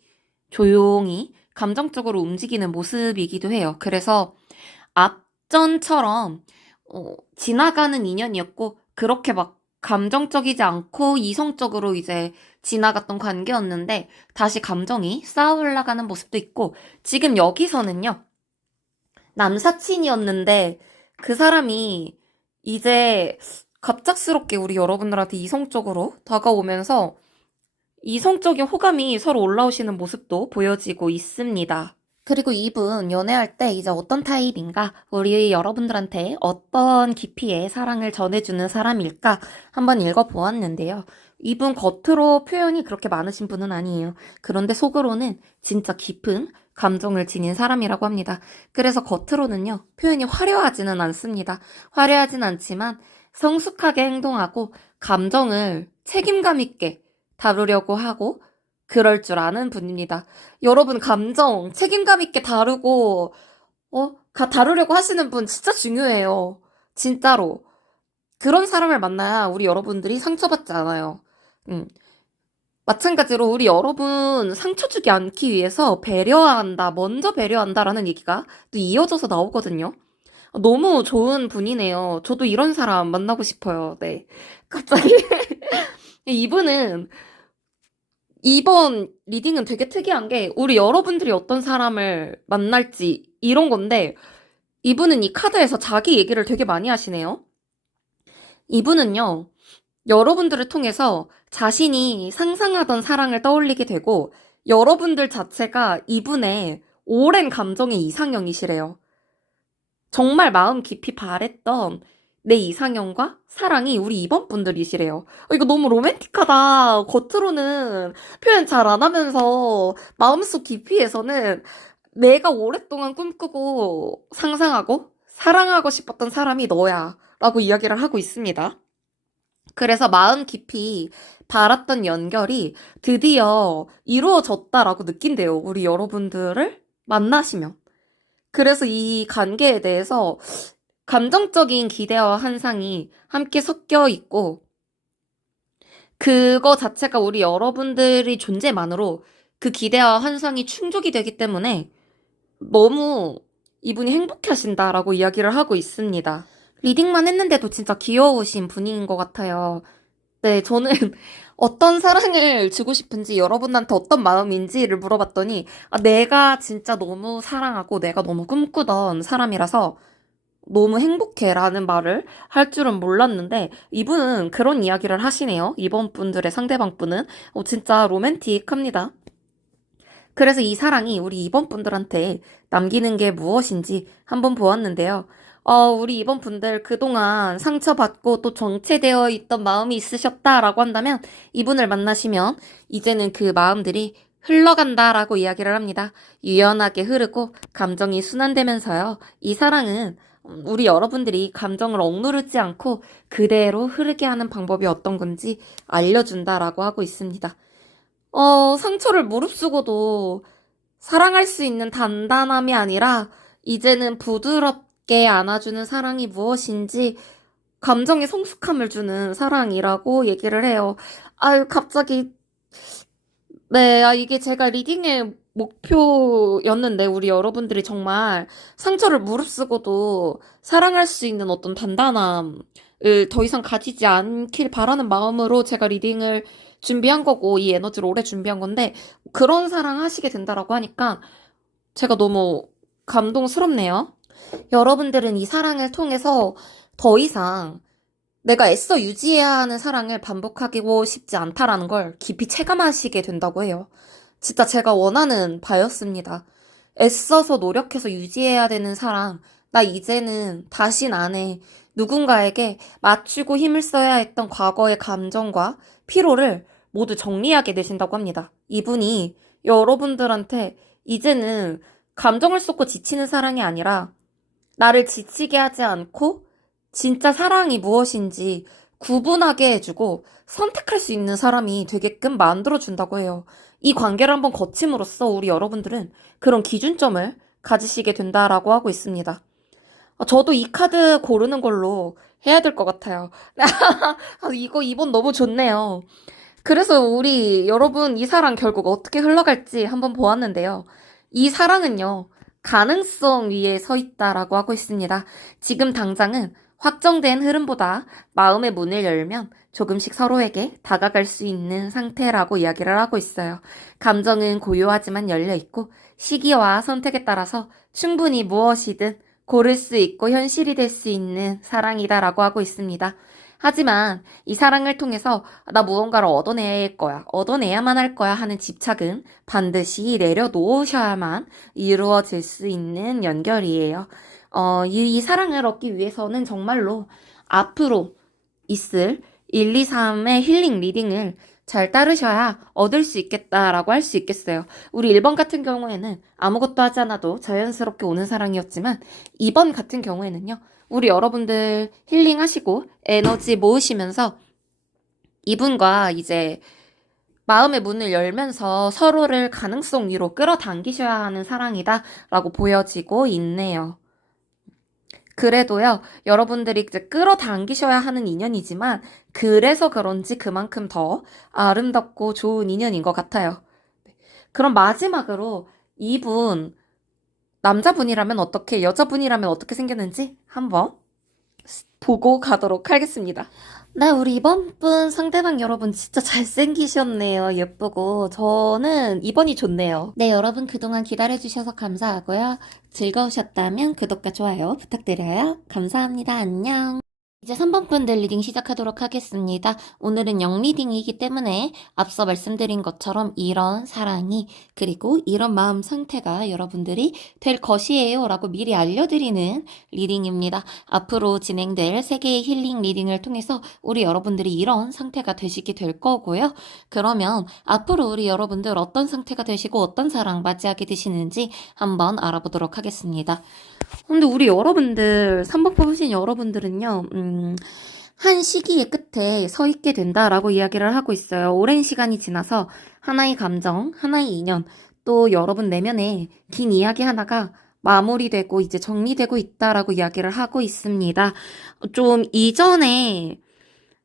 조용히 감정적으로 움직이는 모습이기도 해요. 그래서 앞전처럼 지나가는 인연이었고 그렇게 막 감정적이지 않고 이성적으로 이제 지나갔던 관계였는데 다시 감정이 쌓아 올라가는 모습도 있고 지금 여기서는요. 남사친이었는데 그 사람이 이제 갑작스럽게 우리 여러분들한테 이성적으로 다가오면서 이성적인 호감이 서로 올라오시는 모습도 보여지고 있습니다. 그리고 이분 연애할 때 이제 어떤 타입인가, 우리 여러분들한테 어떤 깊이의 사랑을 전해주는 사람일까 한번 읽어보았는데요. 이분 겉으로 표현이 그렇게 많으신 분은 아니에요. 그런데 속으로는 진짜 깊은 감정을 지닌 사람이라고 합니다. 그래서 겉으로는요, 표현이 화려하지는 않습니다. 화려하진 않지만 성숙하게 행동하고 감정을 책임감 있게 다루려고 하고 그럴 줄 아는 분입니다. 여러분, 감정 책임감 있게 다루고 다루려고 하시는 분 진짜 중요해요. 진짜로. 그런 사람을 만나야 우리 여러분들이 상처받지 않아요. 음. 마찬가지로 우리 여러분 상처 주지 않기 위해서 배려한다, 먼저 배려한다라는 얘기가 또 이어져서 나오거든요. 너무 좋은 분이네요. 저도 이런 사람 만나고 싶어요. 네. 갑자기. 이분은 이번 리딩은 되게 특이한 게 우리 여러분들이 어떤 사람을 만날지 이런 건데, 이분은 이 카드에서 자기 얘기를 되게 많이 하시네요. 이분은요, 여러분들을 통해서 자신이 상상하던 사랑을 떠올리게 되고 여러분들 자체가 이분의 오랜 감정의 이상형이시래요. 정말 마음 깊이 바랬던 내 이상형과 사랑이 우리 이번 분들이시래요. 이거 너무 로맨틱하다. 겉으로는 표현 잘 안 하면서 마음속 깊이에서는 내가 오랫동안 꿈꾸고 상상하고 사랑하고 싶었던 사람이 너야 라고 이야기를 하고 있습니다. 그래서 마음 깊이 바랐던 연결이 드디어 이루어졌다라고 느낀대요. 우리 여러분들을 만나시면. 그래서 이 관계에 대해서 감정적인 기대와 환상이 함께 섞여 있고, 그거 자체가 우리 여러분들의 존재만으로 그 기대와 환상이 충족이 되기 때문에 너무 이분이 행복해 하신다라고 이야기를 하고 있습니다. 리딩만 했는데도 진짜 귀여우신 분인 것 같아요. 네, 저는 어떤 사랑을 주고 싶은지, 여러분한테 어떤 마음인지를 물어봤더니, 내가 진짜 너무 사랑하고 내가 너무 꿈꾸던 사람이라서 너무 행복해라는 말을 할 줄은 몰랐는데, 이분은 그런 이야기를 하시네요. 이번 분들의 상대방 분은. 진짜 로맨틱합니다. 그래서 이 사랑이 우리 이번 분들한테 남기는 게 무엇인지 한번 보았는데요. 우리 이번 분들 그동안 상처받고 또 정체되어 있던 마음이 있으셨다라고 한다면 이분을 만나시면 이제는 그 마음들이 흘러간다라고 이야기를 합니다. 유연하게 흐르고 감정이 순환되면서요. 이 사랑은 우리 여러분들이 감정을 억누르지 않고 그대로 흐르게 하는 방법이 어떤 건지 알려준다라고 하고 있습니다. 상처를 무릅쓰고도 사랑할 수 있는 단단함이 아니라 이제는 부드럽게 안아주는 사랑이 무엇인지 감정의 성숙함을 주는 사랑이라고 얘기를 해요. 아유, 갑자기. 네, 이게 제가 리딩의 목표였는데 우리 여러분들이 정말 상처를 무릅쓰고도 사랑할 수 있는 어떤 단단함을 더 이상 가지지 않길 바라는 마음으로 제가 리딩을 준비한 거고 이 에너지를 오래 준비한 건데, 그런 사랑 하시게 된다라고 하니까 제가 너무 감동스럽네요. 여러분들은 이 사랑을 통해서 더 이상 내가 애써 유지해야 하는 사랑을 반복하고 싶지 않다라는 걸 깊이 체감하시게 된다고 해요. 진짜 제가 원하는 바였습니다. 애써서 노력해서 유지해야 되는 사랑, 나 이제는 다신 안 해. 누군가에게 맞추고 힘을 써야 했던 과거의 감정과 피로를 모두 정리하게 되신다고 합니다. 이분이 여러분들한테 이제는 감정을 쏟고 지치는 사랑이 아니라 나를 지치게 하지 않고 진짜 사랑이 무엇인지 구분하게 해주고 선택할 수 있는 사람이 되게끔 만들어준다고 해요. 이 관계를 한번 거침으로써 우리 여러분들은 그런 기준점을 가지시게 된다라고 하고 있습니다. 저도 이 카드 고르는 걸로 해야 될 것 같아요. 이거 이번 너무 좋네요. 그래서 우리 여러분 이 사랑 결국 어떻게 흘러갈지 한번 보았는데요. 이 사랑은요, 가능성 위에 서 있다라고 하고 있습니다. 지금 당장은 확정된 흐름보다 마음의 문을 열면 조금씩 서로에게 다가갈 수 있는 상태라고 이야기를 하고 있어요. 감정은 고요하지만 열려있고 시기와 선택에 따라서 충분히 무엇이든 고를 수 있고 현실이 될 수 있는 사랑이다라고 하고 있습니다. 하지만 이 사랑을 통해서 나 무언가를 얻어낼 거야, 얻어내야만 할 거야 하는 집착은 반드시 내려놓으셔야만 이루어질 수 있는 연결이에요. 이 사랑을 얻기 위해서는 정말로 앞으로 있을 1, 2, 3의 힐링 리딩을 잘 따르셔야 얻을 수 있겠다라고 할 수 있겠어요. 우리 1번 같은 경우에는 아무것도 하지 않아도 자연스럽게 오는 사랑이었지만 2번 같은 경우에는요. 우리 여러분들 힐링하시고 에너지 모으시면서 이분과 이제 마음의 문을 열면서 서로를 가능성 위로 끌어당기셔야 하는 사랑이다라고 보여지고 있네요. 그래도요, 여러분들이 이제 끌어당기셔야 하는 인연이지만, 그래서 그런지 그만큼 더 아름답고 좋은 인연인 것 같아요. 그럼 마지막으로 이분, 남자분이라면 어떻게, 여자분이라면 어떻게 생겼는지 한번 보고 가도록 하겠습니다. 네, 우리 이번 분 상대방 여러분 진짜 잘생기셨네요. 예쁘고. 저는 이번이 좋네요. 네, 여러분 그동안 기다려주셔서 감사하고요. 즐거우셨다면 구독과 좋아요 부탁드려요. 감사합니다. 안녕. 이제 3번 분들 리딩 시작하도록 하겠습니다. 오늘은 영 리딩이기 때문에 앞서 말씀드린 것처럼 이런 사랑이 그리고 이런 마음 상태가 여러분들이 될 것이에요 라고 미리 알려드리는 리딩입니다. 앞으로 진행될 3개의 힐링 리딩을 통해서 우리 여러분들이 이런 상태가 되시게 될 거고요. 그러면 앞으로 우리 여러분들 어떤 상태가 되시고 어떤 사랑 맞이하게 되시는지 한번 알아보도록 하겠습니다. 근데 우리 여러분들, 3번 뽑으신 여러분들은요, 한 시기의 끝에 서 있게 된다라고 이야기를 하고 있어요. 오랜 시간이 지나서 하나의 감정, 하나의 인연, 또 여러분 내면에 긴 이야기 하나가 마무리되고 이제 정리되고 있다라고 이야기를 하고 있습니다. 좀 이전에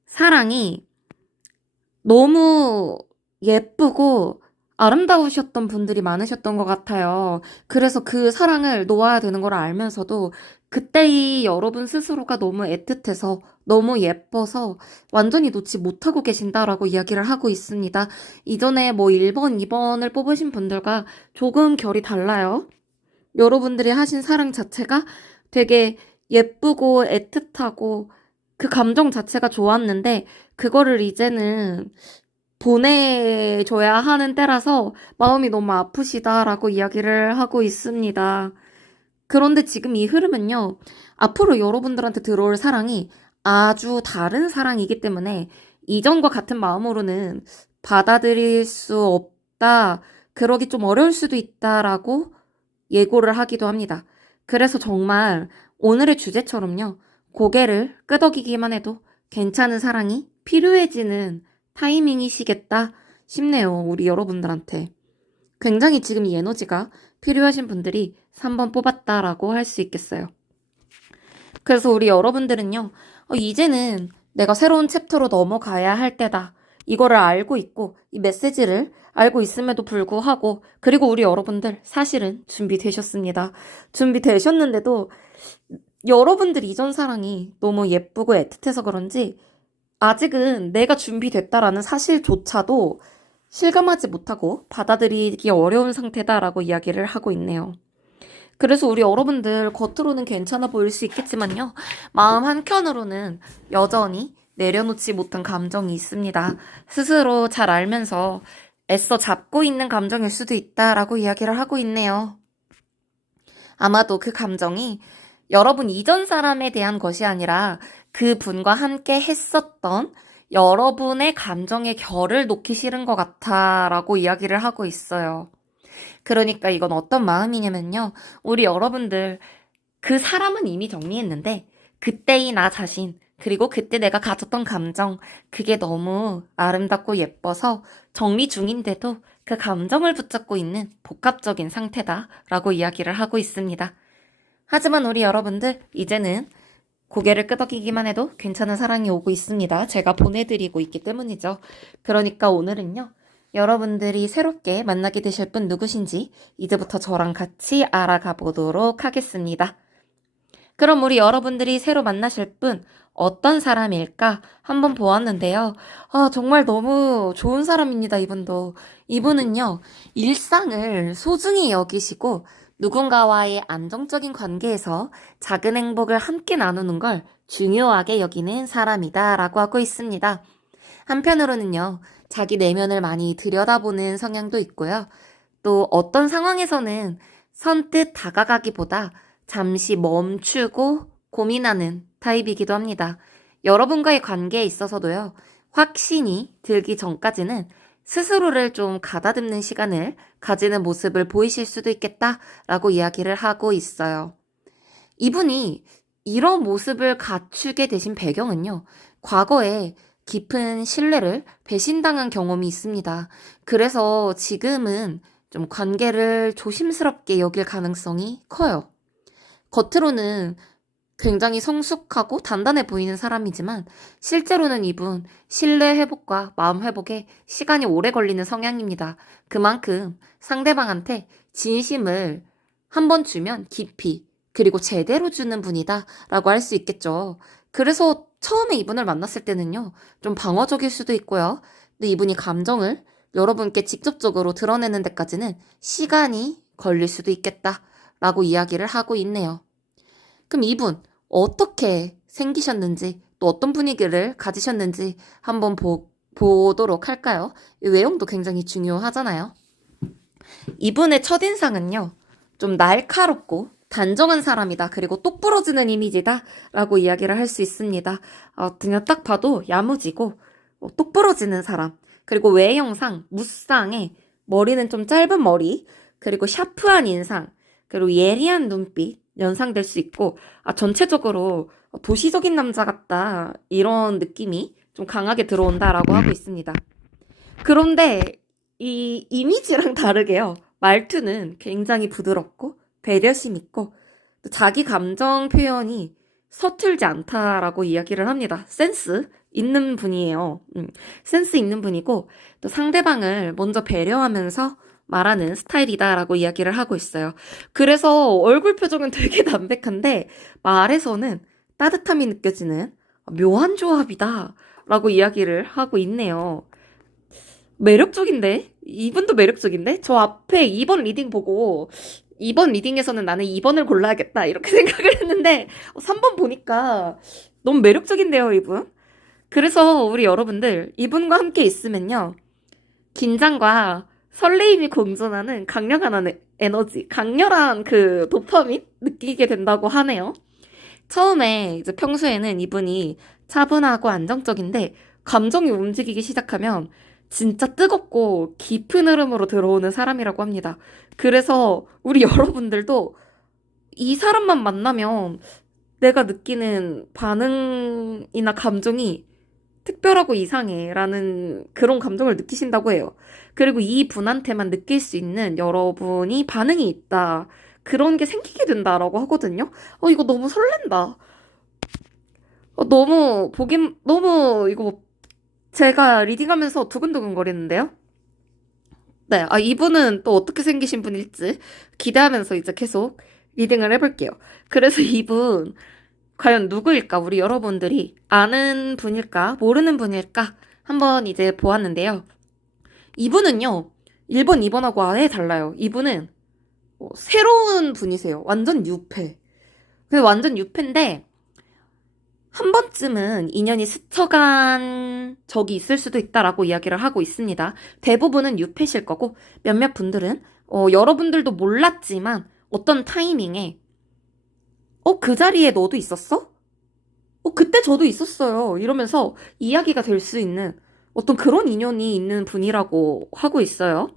사랑이 너무 예쁘고 아름다우셨던 분들이 많으셨던 것 같아요. 그래서 그 사랑을 놓아야 되는 걸 알면서도 그때의 여러분 스스로가 너무 애틋해서 너무 예뻐서 완전히 놓지 못하고 계신다라고 이야기를 하고 있습니다. 이전에 뭐 1번, 2번을 뽑으신 분들과 조금 결이 달라요. 여러분들이 하신 사랑 자체가 되게 예쁘고 애틋하고 그 감정 자체가 좋았는데 그거를 이제는 보내줘야 하는 때라서 마음이 너무 아프시다라고 이야기를 하고 있습니다. 그런데 지금 이 흐름은요, 앞으로 여러분들한테 들어올 사랑이 아주 다른 사랑이기 때문에 이전과 같은 마음으로는 받아들일 수 없다, 그러기 좀 어려울 수도 있다라고 예고를 하기도 합니다. 그래서 정말 오늘의 주제처럼요, 고개를 끄덕이기만 해도 괜찮은 사랑이 필요해지는 타이밍이시겠다 싶네요. 우리 여러분들한테. 굉장히 지금 이 에너지가 필요하신 분들이 3번 뽑았다라고 할 수 있겠어요. 그래서 우리 여러분들은요. 이제는 내가 새로운 챕터로 넘어가야 할 때다. 이거를 알고 있고 이 메시지를 알고 있음에도 불구하고 그리고 우리 여러분들 사실은 준비되셨습니다. 준비되셨는데도 여러분들 이전 사랑이 너무 예쁘고 애틋해서 그런지 아직은 내가 준비됐다라는 사실조차도 실감하지 못하고 받아들이기 어려운 상태다라고 이야기를 하고 있네요. 그래서 우리 여러분들 겉으로는 괜찮아 보일 수 있겠지만요. 마음 한켠으로는 여전히 내려놓지 못한 감정이 있습니다. 스스로 잘 알면서 애써 잡고 있는 감정일 수도 있다라고 이야기를 하고 있네요. 아마도 그 감정이 여러분 이전 사람에 대한 것이 아니라 그 분과 함께 했었던 여러분의 감정의 결을 놓기 싫은 것 같아라고 이야기를 하고 있어요. 그러니까 이건 어떤 마음이냐면요. 우리 여러분들 그 사람은 이미 정리했는데 그때의 나 자신 그리고 그때 내가 가졌던 감정 그게 너무 아름답고 예뻐서 정리 중인데도 그 감정을 붙잡고 있는 복합적인 상태다라고 이야기를 하고 있습니다. 하지만 우리 여러분들 이제는 고개를 끄덕이기만 해도 괜찮은 사랑이 오고 있습니다. 제가 보내드리고 있기 때문이죠. 그러니까 오늘은요. 여러분들이 새롭게 만나게 되실 분 누구신지 이제부터 저랑 같이 알아가 보도록 하겠습니다. 그럼 우리 여러분들이 새로 만나실 분 어떤 사람일까 한번 보았는데요. 정말 너무 좋은 사람입니다. 이분도. 이분은요. 일상을 소중히 여기시고 누군가와의 안정적인 관계에서 작은 행복을 함께 나누는 걸 중요하게 여기는 사람이다 라고 하고 있습니다. 한편으로는요, 자기 내면을 많이 들여다보는 성향도 있고요. 또 어떤 상황에서는 선뜻 다가가기보다 잠시 멈추고 고민하는 타입이기도 합니다. 여러분과의 관계에 있어서도요, 확신이 들기 전까지는 스스로를 좀 가다듬는 시간을 가지는 모습을 보이실 수도 있겠다라고 이야기를 하고 있어요. 이분이 이런 모습을 갖추게 되신 배경은요, 과거에 깊은 신뢰를 배신당한 경험이 있습니다. 그래서 지금은 좀 관계를 조심스럽게 여길 가능성이 커요. 겉으로는 굉장히 성숙하고 단단해 보이는 사람이지만 실제로는 이분 신뢰 회복과 마음 회복에 시간이 오래 걸리는 성향입니다. 그만큼 상대방한테 진심을 한 번 주면 깊이 그리고 제대로 주는 분이다 라고 할 수 있겠죠. 그래서 처음에 이분을 만났을 때는요, 좀 방어적일 수도 있고요. 근데 이분이 감정을 여러분께 직접적으로 드러내는 데까지는 시간이 걸릴 수도 있겠다라고 이야기를 하고 있네요. 그럼 이분 어떻게 생기셨는지 또 어떤 분위기를 가지셨는지 한번 보도록 할까요? 이 외형도 굉장히 중요하잖아요. 이분의 첫인상은요, 좀 날카롭고 단정한 사람이다. 그리고 똑부러지는 이미지다. 라고 이야기를 할 수 있습니다. 그냥 딱 봐도 야무지고 똑부러지는 사람. 그리고 외형상 무쌍에 머리는 좀 짧은 머리, 그리고 샤프한 인상, 그리고 예리한 눈빛 연상될 수 있고, 전체적으로 도시적인 남자 같다 이런 느낌이 좀 강하게 들어온다라고 하고 있습니다. 그런데 이 이미지랑 다르게요, 말투는 굉장히 부드럽고 배려심 있고 또 자기 감정 표현이 서툴지 않다라고 이야기를 합니다. 센스 있는 분이에요. 센스 있는 분이고 또 상대방을 먼저 배려하면서 말하는 스타일이다라고 이야기를 하고 있어요. 그래서 얼굴 표정은 되게 담백한데 말에서는 따뜻함이 느껴지는 묘한 조합이다라고 이야기를 하고 있네요. 매력적인데? 이분도 매력적인데? 저 앞에 2번 리딩 보고 2번 리딩에서는 나는 2번을 골라야겠다 이렇게 생각을 했는데 3번 보니까 너무 매력적인데요, 이분? 그래서 우리 여러분들 이분과 함께 있으면요, 긴장과 설레임이 공존하는 강력한 에너지, 강렬한 그 도파민 느끼게 된다고 하네요. 처음에 이제 평소에는 이분이 차분하고 안정적인데 감정이 움직이기 시작하면 진짜 뜨겁고 깊은 흐름으로 들어오는 사람이라고 합니다. 그래서 우리 여러분들도 이 사람만 만나면 내가 느끼는 반응이나 감정이 특별하고 이상해 라는 그런 감정을 느끼신다고 해요. 그리고 이 분한테만 느낄 수 있는 여러분이 반응이 있다, 그런 게 생기게 된다라고 하거든요. 이거 너무 설렌다. 너무 이거 제가 리딩하면서 두근두근 거리는데요. 네, 이분은 또 어떻게 생기신 분일지 기대하면서 이제 계속 리딩을 해볼게요. 그래서 이분 과연 누구일까? 우리 여러분들이 아는 분일까? 모르는 분일까? 한번 이제 보았는데요. 이분은요, 1번, 2번하고 아예 달라요. 이분은 새로운 분이세요. 완전 뉴페. 근데 완전 뉴페인데 한 번쯤은 인연이 스쳐간 적이 있을 수도 있다라고 이야기를 하고 있습니다. 대부분은 뉴페실 거고 몇몇 분들은 여러분들도 몰랐지만 어떤 타이밍에 그 자리에 너도 있었어? 그때 저도 있었어요. 이러면서 이야기가 될 수 있는 어떤 그런 인연이 있는 분이라고 하고 있어요.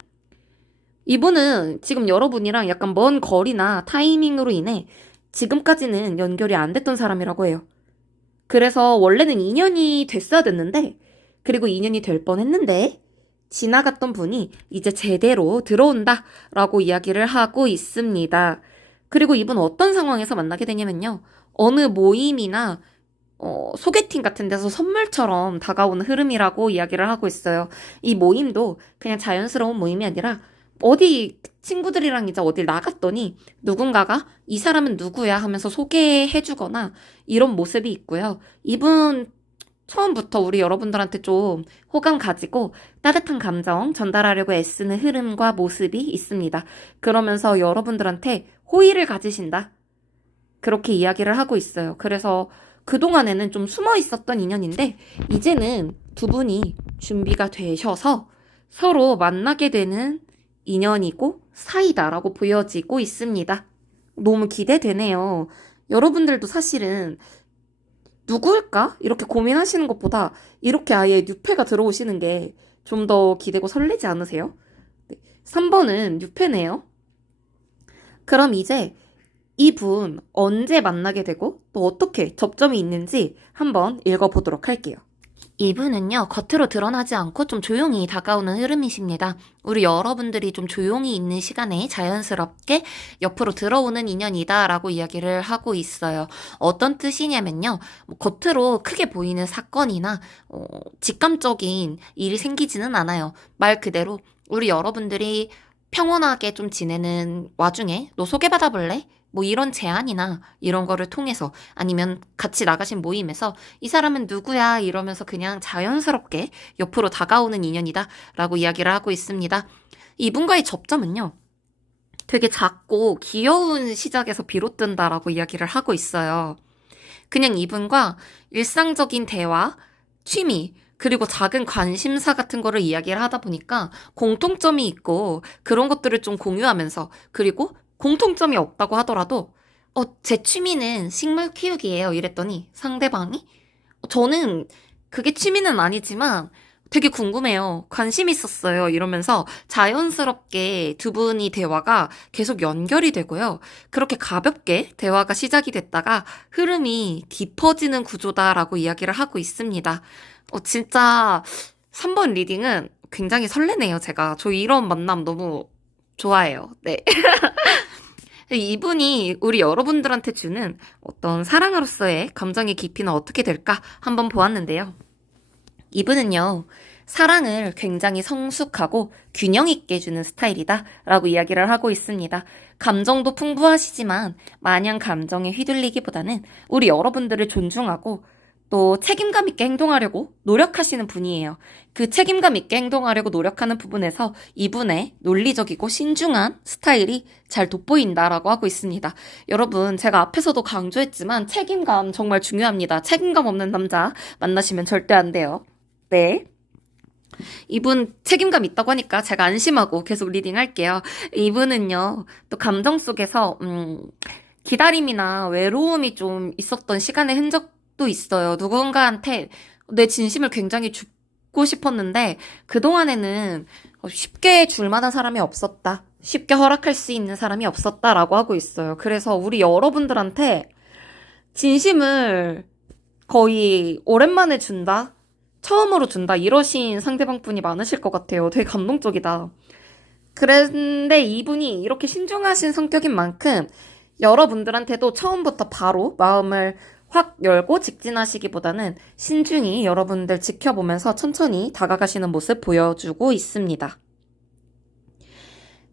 이분은 지금 여러분이랑 약간 먼 거리나 타이밍으로 인해 지금까지는 연결이 안 됐던 사람이라고 해요. 그래서 원래는 인연이 됐어야 됐는데, 그리고 인연이 될 뻔했는데 지나갔던 분이 이제 제대로 들어온다라고 이야기를 하고 있습니다. 그리고 이분 어떤 상황에서 만나게 되냐면요, 어느 모임이나 소개팅 같은 데서 선물처럼 다가오는 흐름이라고 이야기를 하고 있어요. 이 모임도 그냥 자연스러운 모임이 아니라 어디 친구들이랑 이제 어딜 나갔더니 누군가가 이 사람은 누구야 하면서 소개해주거나 이런 모습이 있고요. 이분 처음부터 우리 여러분들한테 좀 호감 가지고 따뜻한 감정 전달하려고 애쓰는 흐름과 모습이 있습니다. 그러면서 여러분들한테 호의를 가지신다. 그렇게 이야기를 하고 있어요. 그래서 그동안에는 좀 숨어 있었던 인연인데 이제는 두 분이 준비가 되셔서 서로 만나게 되는 인연이고 사이다라고 보여지고 있습니다. 너무 기대되네요. 여러분들도 사실은 누구일까? 이렇게 고민하시는 것보다 이렇게 아예 뉴페가 들어오시는 게 좀 더 기대고 설레지 않으세요? 3번은 뉴페네요. 그럼 이제 이분 언제 만나게 되고 또 어떻게 접점이 있는지 한번 읽어보도록 할게요. 이분은요, 겉으로 드러나지 않고 좀 조용히 다가오는 흐름이십니다. 우리 여러분들이 좀 조용히 있는 시간에 자연스럽게 옆으로 들어오는 인연이다라고 이야기를 하고 있어요. 어떤 뜻이냐면요, 겉으로 크게 보이는 사건이나 직감적인 일이 생기지는 않아요. 말 그대로 우리 여러분들이 평온하게 좀 지내는 와중에 너 소개받아 볼래? 뭐 이런 제안이나 이런 거를 통해서 아니면 같이 나가신 모임에서 이 사람은 누구야 이러면서 그냥 자연스럽게 옆으로 다가오는 인연이다 라고 이야기를 하고 있습니다. 이분과의 접점은요, 되게 작고 귀여운 시작에서 비롯된다라고 이야기를 하고 있어요. 그냥 이분과 일상적인 대화, 취미, 그리고 작은 관심사 같은 거를 이야기를 하다 보니까 공통점이 있고 그런 것들을 좀 공유하면서, 그리고 공통점이 없다고 하더라도 제 취미는 식물 키우기예요 이랬더니 상대방이 저는 그게 취미는 아니지만 되게 궁금해요. 관심 있었어요. 이러면서 자연스럽게 두 분이 대화가 계속 연결이 되고요. 그렇게 가볍게 대화가 시작이 됐다가 흐름이 깊어지는 구조다라고 이야기를 하고 있습니다. 진짜 3번 리딩은 굉장히 설레네요, 제가. 저 이런 만남 너무 좋아해요. 네. 이분이 우리 여러분들한테 주는 어떤 사랑으로서의 감정의 깊이는 어떻게 될까 한번 보았는데요. 이분은요, 사랑을 굉장히 성숙하고 균형 있게 주는 스타일이다 라고 이야기를 하고 있습니다. 감정도 풍부하시지만 마냥 감정에 휘둘리기보다는 우리 여러분들을 존중하고 또 책임감 있게 행동하려고 노력하시는 분이에요. 그 책임감 있게 행동하려고 노력하는 부분에서 이분의 논리적이고 신중한 스타일이 잘 돋보인다라고 하고 있습니다. 여러분, 제가 앞에서도 강조했지만 책임감 정말 중요합니다. 책임감 없는 남자 만나시면 절대 안 돼요. 네. 이분 책임감 있다고 하니까 제가 안심하고 계속 리딩 할게요. 이분은요, 또 감정 속에서, 기다림이나 외로움이 좀 있었던 시간의 흔적도 있어요. 누군가한테 내 진심을 굉장히 주고 싶었는데, 그동안에는 쉽게 줄 만한 사람이 없었다. 쉽게 허락할 수 있는 사람이 없었다라고 하고 있어요. 그래서 우리 여러분들한테 진심을 거의 오랜만에 준다? 처음으로 준다 이러신 상대방 분이 많으실 것 같아요. 되게 감동적이다. 그런데 이분이 이렇게 신중하신 성격인 만큼 여러분들한테도 처음부터 바로 마음을 확 열고 직진하시기보다는 신중히 여러분들 지켜보면서 천천히 다가가시는 모습 보여주고 있습니다.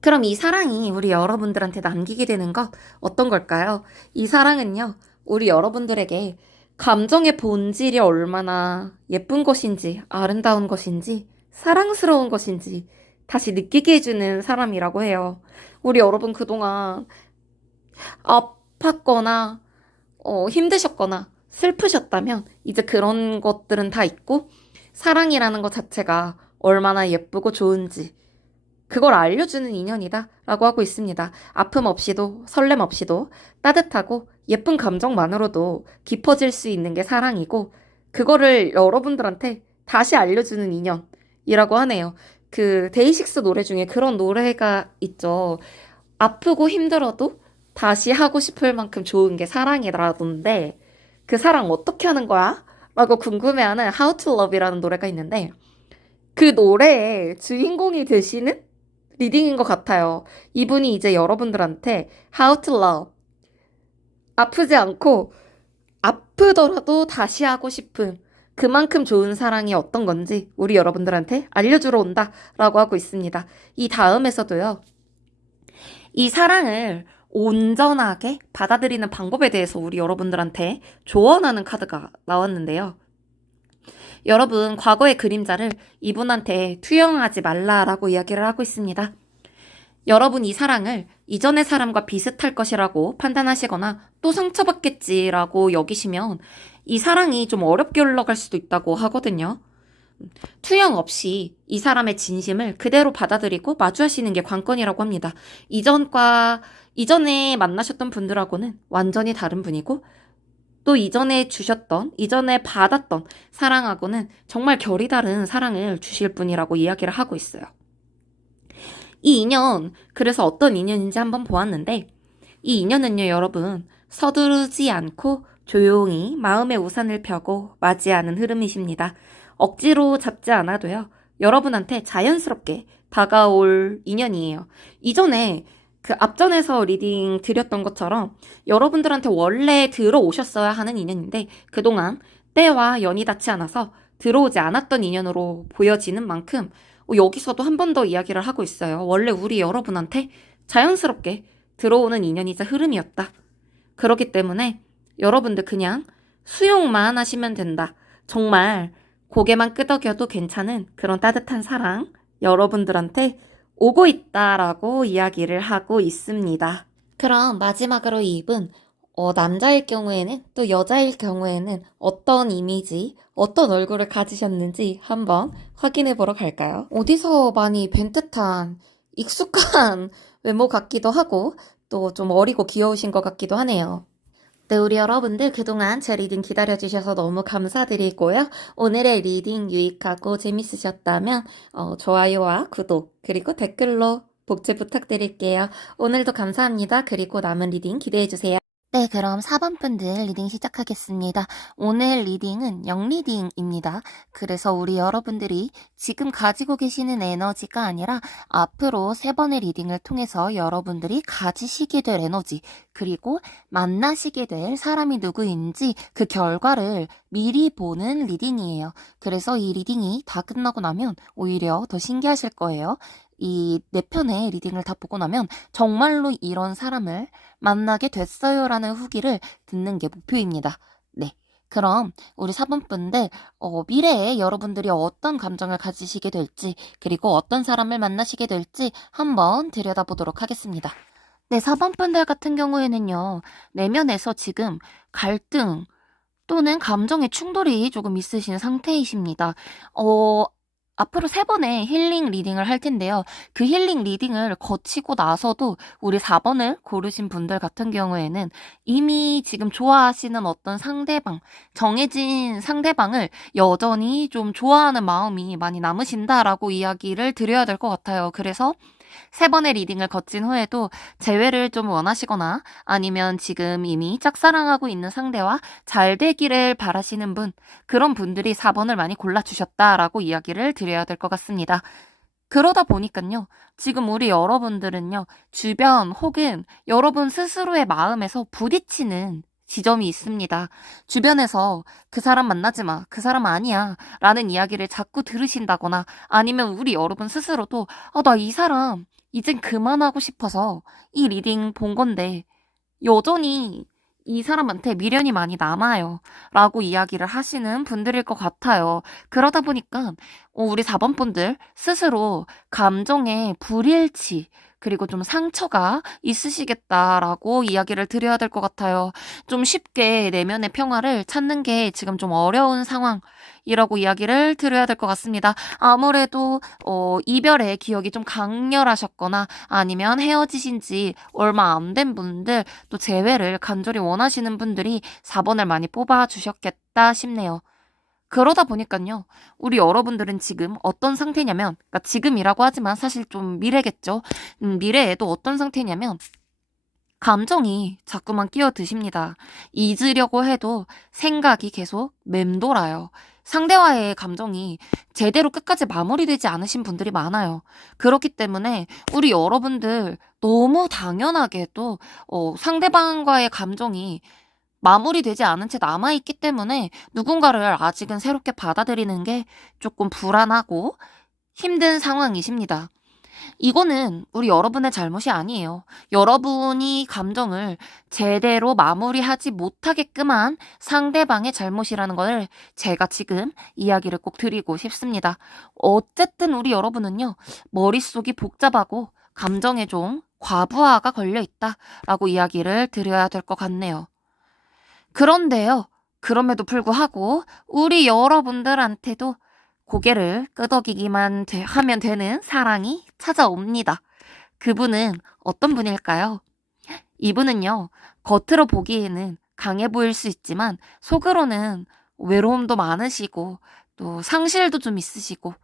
그럼 이 사랑이 우리 여러분들한테 남기게 되는 것 어떤 걸까요? 이 사랑은요, 우리 여러분들에게 감정의 본질이 얼마나 예쁜 것인지, 아름다운 것인지, 사랑스러운 것인지 다시 느끼게 해주는 사람이라고 해요. 우리 여러분 그동안 아팠거나 힘드셨거나 슬프셨다면 이제 그런 것들은 다 있고 사랑이라는 것 자체가 얼마나 예쁘고 좋은지 그걸 알려주는 인연이다 라고 하고 있습니다. 아픔 없이도 설렘 없이도 따뜻하고 예쁜 감정만으로도 깊어질 수 있는 게 사랑이고 그거를 여러분들한테 다시 알려주는 인연이라고 하네요. 그 데이식스 노래 중에 그런 노래가 있죠. 아프고 힘들어도 다시 하고 싶을 만큼 좋은 게 사랑이라던데 그 사랑 어떻게 하는 거야? 라고 궁금해하는 How to Love이라는 노래가 있는데 그 노래의 주인공이 되시는 리딩인 것 같아요. 이분이 이제 여러분들한테 How to Love 아프지 않고 아프더라도 다시 하고 싶은 그만큼 좋은 사랑이 어떤 건지 우리 여러분들한테 알려주러 온다 라고 하고 있습니다. 이 다음에서도요. 이 사랑을 온전하게 받아들이는 방법에 대해서 우리 여러분들한테 조언하는 카드가 나왔는데요. 여러분, 과거의 그림자를 이분한테 투영하지 말라라고 이야기를 하고 있습니다. 여러분 이 사랑을 이전의 사람과 비슷할 것이라고 판단하시거나 또 상처받겠지라고 여기시면 이 사랑이 좀 어렵게 흘러갈 수도 있다고 하거든요. 투영 없이 이 사람의 진심을 그대로 받아들이고 마주하시는 게 관건이라고 합니다. 이전에 만나셨던 분들하고는 완전히 다른 분이고 또 이전에 받았던 사랑하고는 정말 결이 다른 사랑을 주실 분이라고 이야기를 하고 있어요. 이 인연, 그래서 어떤 인연인지 한번 보았는데, 이 인연은요, 여러분, 서두르지 않고 조용히 마음의 우산을 펴고 맞이하는 흐름이십니다. 억지로 잡지 않아도요, 여러분한테 자연스럽게 다가올 인연이에요. 이전에 그 앞전에서 리딩 드렸던 것처럼 여러분들한테 원래 들어오셨어야 하는 인연인데, 그동안 때와 연이 닿지 않아서 들어오지 않았던 인연으로 보여지는 만큼 여기서도 한 번 더 이야기를 하고 있어요. 원래 우리 여러분한테 자연스럽게 들어오는 인연이자 흐름이었다. 그렇기 때문에 여러분들 그냥 수용만 하시면 된다. 정말 고개만 끄덕여도 괜찮은 그런 따뜻한 사랑 여러분들한테 오고 있다라고 이야기를 하고 있습니다. 그럼 마지막으로 이 입은 남자일 경우에는 또 여자일 경우에는 어떤 이미지, 어떤 얼굴을 가지셨는지 한번 확인해 보러 갈까요? 어디서 많이 뵌 듯한 익숙한 외모 같기도 하고 또 좀 어리고 귀여우신 것 같기도 하네요. 네, 우리 여러분들 그동안 제 리딩 기다려주셔서 너무 감사드리고요. 오늘의 리딩 유익하고 재밌으셨다면 좋아요와 구독 그리고 댓글로 복제 부탁드릴게요. 오늘도 감사합니다. 그리고 남은 리딩 기대해주세요. 네, 그럼 4번 분들 리딩 시작하겠습니다. 오늘 리딩은 영리딩입니다. 그래서 우리 여러분들이 지금 가지고 계시는 에너지가 아니라 앞으로 3번의 리딩을 통해서 여러분들이 가지시게 될 에너지, 그리고 만나시게 될 사람이 누구인지 그 결과를 미리 보는 리딩이에요. 그래서 이 리딩이 다 끝나고 나면 오히려 더 신기하실 거예요. 이 4편의 리딩을 다 보고 나면 정말로 이런 사람을 만나게 됐어요라는 후기를 듣는 게 목표입니다. 네. 그럼 우리 4번 분들 미래에 여러분들이 어떤 감정을 가지시게 될지 그리고 어떤 사람을 만나시게 될지 한번 들여다보도록 하겠습니다. 네, 4번 분들 같은 경우에는요. 내면에서 지금 갈등 또는 감정의 충돌이 조금 있으신 상태이십니다. 앞으로 3번의 힐링 리딩을 할 텐데요. 그 힐링 리딩을 거치고 나서도 우리 4번을 고르신 분들 같은 경우에는 이미 지금 좋아하시는 어떤 상대방, 정해진 상대방을 여전히 좀 좋아하는 마음이 많이 남으신다라고 이야기를 드려야 될 것 같아요. 그래서 3번의 리딩을 거친 후에도 재회를 좀 원하시거나 아니면 지금 이미 짝사랑하고 있는 상대와 잘 되기를 바라시는 분, 그런 분들이 4번을 많이 골라주셨다라고 이야기를 드려야 될 것 같습니다. 그러다 보니까요, 지금 우리 여러분들은요, 주변 혹은 여러분 스스로의 마음에서 부딪히는 지점이 있습니다. 주변에서 그 사람 만나지 마, 그 사람 아니야 라는 이야기를 자꾸 들으신다거나 아니면 우리 여러분 스스로도 나 이 사람 이젠 그만하고 싶어서 이 리딩 본 건데 여전히 이 사람한테 미련이 많이 남아요 라고 이야기를 하시는 분들일 것 같아요. 그러다 보니까 우리 4번 분들 스스로 감정의 불일치 그리고 좀 상처가 있으시겠다라고 이야기를 드려야 될 것 같아요. 좀 쉽게 내면의 평화를 찾는 게 지금 좀 어려운 상황이라고 이야기를 드려야 될 것 같습니다. 아무래도 이별의 기억이 좀 강렬하셨거나 아니면 헤어지신 지 얼마 안 된 분들 또 재회를 간절히 원하시는 분들이 4번을 많이 뽑아주셨겠다 싶네요. 그러다 보니까요, 우리 여러분들은 지금 어떤 상태냐면, 그러니까 지금이라고 하지만 사실 좀 미래겠죠. 미래에도 어떤 상태냐면, 감정이 자꾸만 끼어드십니다. 잊으려고 해도 생각이 계속 맴돌아요. 상대와의 감정이 제대로 끝까지 마무리되지 않으신 분들이 많아요. 그렇기 때문에 우리 여러분들 너무 당연하게도 상대방과의 감정이 마무리되지 않은 채 남아있기 때문에 누군가를 아직은 새롭게 받아들이는 게 조금 불안하고 힘든 상황이십니다. 이거는 우리 여러분의 잘못이 아니에요. 여러분이 감정을 제대로 마무리하지 못하게끔 한 상대방의 잘못이라는 걸 제가 지금 이야기를 꼭 드리고 싶습니다. 어쨌든 우리 여러분은요, 머릿속이 복잡하고 감정에 좀 과부하가 걸려 있다라고 이야기를 드려야 될 것 같네요. 그런데요, 그럼에도 불구하고 우리 여러분들한테도 고개를 끄덕이기만 하면 되는 사랑이 찾아옵니다. 그분은 어떤 분일까요? 이분은요, 겉으로 보기에는 강해 보일 수 있지만 속으로는 외로움도 많으시고 또 상실도 좀 있으시고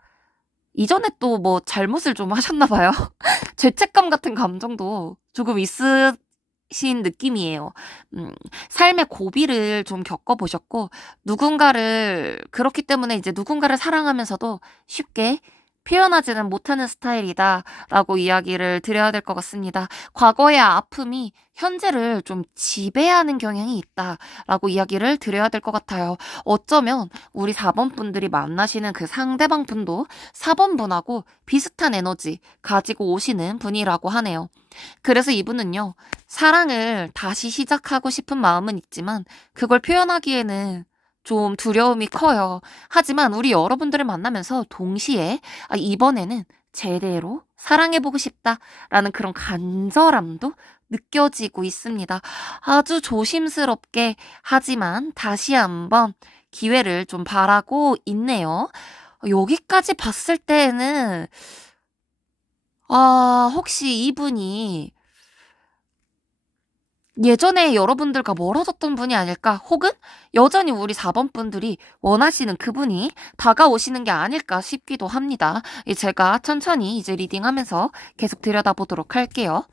이전에 또 뭐 잘못을 좀 하셨나 봐요. 죄책감 같은 감정도 조금 있으신 느낌이에요. 삶의 고비를 좀 겪어보셨고 누군가를 그렇기 때문에 이제 누군가를 사랑하면서도 쉽게 표현하지는 못하는 스타일이다라고 이야기를 드려야 될 것 같습니다. 과거의 아픔이 현재를 좀 지배하는 경향이 있다라고 이야기를 드려야 될 것 같아요. 어쩌면 우리 4번 분들이 만나시는 그 상대방 분도 4번 분하고 비슷한 에너지 가지고 오시는 분이라고 하네요. 그래서 이분은요, 사랑을 다시 시작하고 싶은 마음은 있지만 그걸 표현하기에는 좀 두려움이 커요. 하지만 우리 여러분들을 만나면서 동시에 이번에는 제대로 사랑해보고 싶다라는 그런 간절함도 느껴지고 있습니다. 아주 조심스럽게 하지만 다시 한번 기회를 좀 바라고 있네요. 여기까지 봤을 때는 혹시 이분이 예전에 여러분들과 멀어졌던 분이 아닐까? 혹은 여전히 우리 4번 분들이 원하시는 그분이 다가오시는 게 아닐까 싶기도 합니다. 제가 천천히 이제 리딩하면서 계속 들여다보도록 할게요.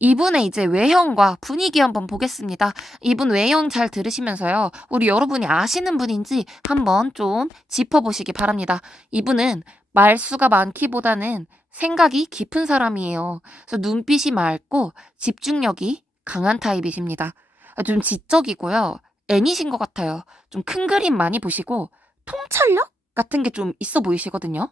이분의 이제 외형과 분위기 한번 보겠습니다. 이분 외형 잘 들으시면서요. 우리 여러분이 아시는 분인지 한번 좀 짚어보시기 바랍니다. 이분은 말수가 많기보다는 생각이 깊은 사람이에요. 그래서 눈빛이 맑고 집중력이 강한 타입이십니다. 좀 지적이고요. 애니신 것 같아요. 좀 큰 그림 많이 보시고 통찰력 같은 게 좀 있어 보이시거든요.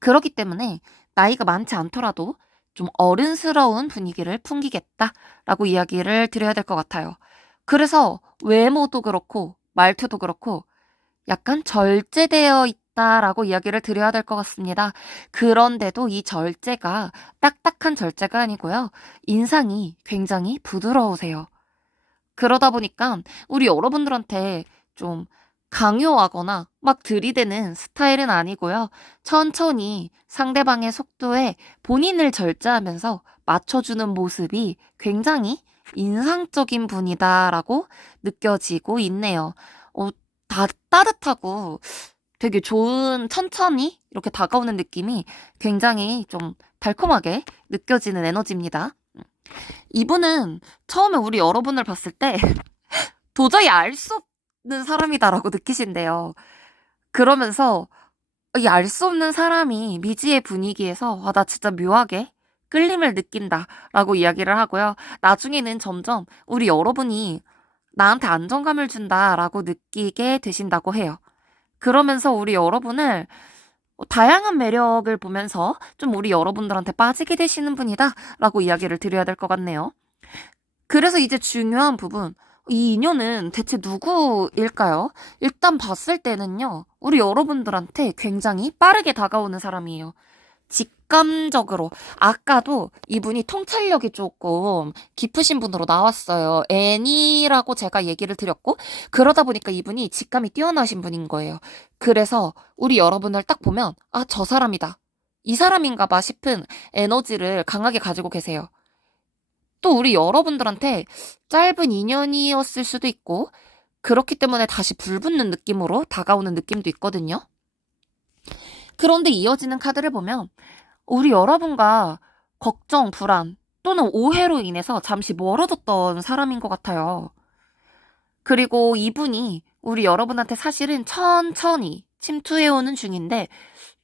그렇기 때문에 나이가 많지 않더라도 좀 어른스러운 분위기를 풍기겠다라고 이야기를 드려야 될 것 같아요. 그래서 외모도 그렇고 말투도 그렇고 약간 절제되어 있다라고 이야기를 드려야 될 것 같습니다. 그런데도 이 절제가 딱딱한 절제가 아니고요. 인상이 굉장히 부드러우세요. 그러다 보니까 우리 여러분들한테 좀 강요하거나 막 들이대는 스타일은 아니고요. 천천히 상대방의 속도에 본인을 절제하면서 맞춰주는 모습이 굉장히 인상적인 분이다라고 느껴지고 있네요. 따뜻하고 되게 좋은 천천히 이렇게 다가오는 느낌이 굉장히 좀 달콤하게 느껴지는 에너지입니다. 이분은 처음에 우리 여러분을 봤을 때 도저히 알 수 없는 사람이다라고 느끼신대요. 그러면서 이 알 수 없는 사람이 미지의 분위기에서 나 진짜 묘하게 끌림을 느낀다라고 이야기를 하고요. 나중에는 점점 우리 여러분이 나한테 안정감을 준다라고 느끼게 되신다고 해요. 그러면서 우리 여러분을 다양한 매력을 보면서 좀 우리 여러분들한테 빠지게 되시는 분이다라고 이야기를 드려야 될 것 같네요. 그래서 이제 중요한 부분, 이 인연은 대체 누구일까요? 일단 봤을 때는요, 우리 여러분들한테 굉장히 빠르게 다가오는 사람이에요. 직감적으로. 아까도 이분이 통찰력이 조금 깊으신 분으로 나왔어요. 애니라고 제가 얘기를 드렸고, 그러다 보니까 이분이 직감이 뛰어나신 분인 거예요. 그래서 우리 여러분을 딱 보면, 저 사람이다. 이 사람인가 봐 싶은 에너지를 강하게 가지고 계세요. 또 우리 여러분들한테 짧은 인연이었을 수도 있고, 그렇기 때문에 다시 불붙는 느낌으로 다가오는 느낌도 있거든요. 그런데 이어지는 카드를 보면 우리 여러분과 걱정, 불안 또는 오해로 인해서 잠시 멀어졌던 사람인 것 같아요. 그리고 이분이 우리 여러분한테 사실은 천천히 침투해오는 중인데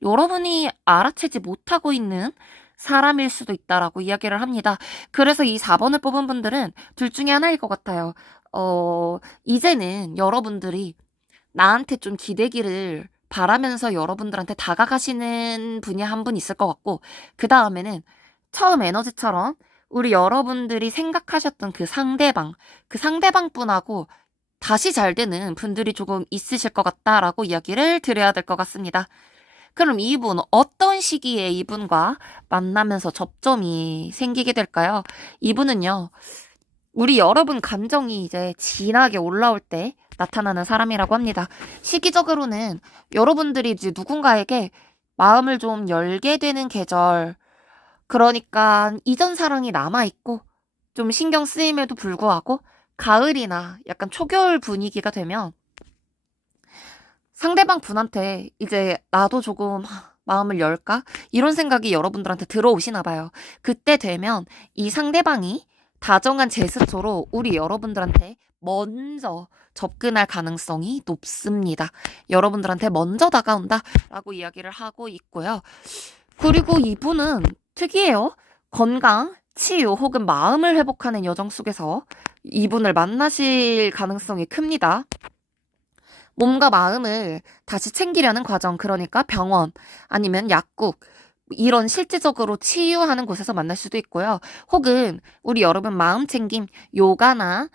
여러분이 알아채지 못하고 있는 사람일 수도 있다라고 이야기를 합니다. 그래서 이 4번을 뽑은 분들은 둘 중에 하나일 것 같아요. 이제는 여러분들이 나한테 좀 기대기를 바라면서 여러분들한테 다가가시는 분이 한 분 있을 것 같고, 그 다음에는 처음 에너지처럼 우리 여러분들이 생각하셨던 그 상대방 분하고 다시 잘 되는 분들이 조금 있으실 것 같다라고 이야기를 드려야 될 것 같습니다. 그럼 이분 어떤 시기에 이분과 만나면서 접점이 생기게 될까요? 이분은요, 우리 여러분 감정이 이제 진하게 올라올 때 나타나는 사람이라고 합니다. 시기적으로는 여러분들이 이제 누군가에게 마음을 좀 열게 되는 계절, 그러니까 이전 사랑이 남아있고 좀 신경 쓰임에도 불구하고 가을이나 약간 초겨울 분위기가 되면 상대방 분한테 이제 나도 조금 마음을 열까? 이런 생각이 여러분들한테 들어오시나 봐요. 그때 되면 이 상대방이 다정한 제스처로 우리 여러분들한테 먼저 접근할 가능성이 높습니다. 여러분들한테 먼저 다가온다 라고 이야기를 하고 있고요. 그리고 이분은 특이해요. 건강, 치유 혹은 마음을 회복하는 여정 속에서 이분을 만나실 가능성이 큽니다. 몸과 마음을 다시 챙기려는 과정, 그러니까 병원 아니면 약국, 이런 실질적으로 치유하는 곳에서 만날 수도 있고요. 혹은 우리 여러분 마음 챙김, 요가나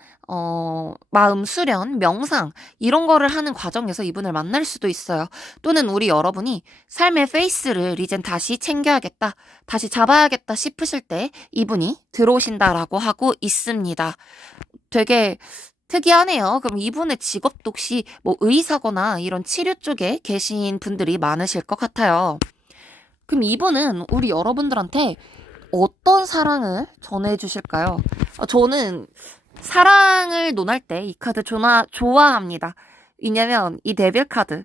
마음 수련, 명상 이런 거를 하는 과정에서 이분을 만날 수도 있어요. 또는 우리 여러분이 삶의 페이스를 이젠 다시 챙겨야겠다, 다시 잡아야겠다 싶으실 때 이분이 들어오신다라고 하고 있습니다. 되게 특이하네요. 그럼 이분의 직업도 혹시 뭐 의사거나 이런 치료 쪽에 계신 분들이 많으실 것 같아요. 그럼 이분은 우리 여러분들한테 어떤 사랑을 전해주실까요? 저는 사랑을 논할 때 이 카드 좋아합니다. 왜냐면 이 데빌 카드,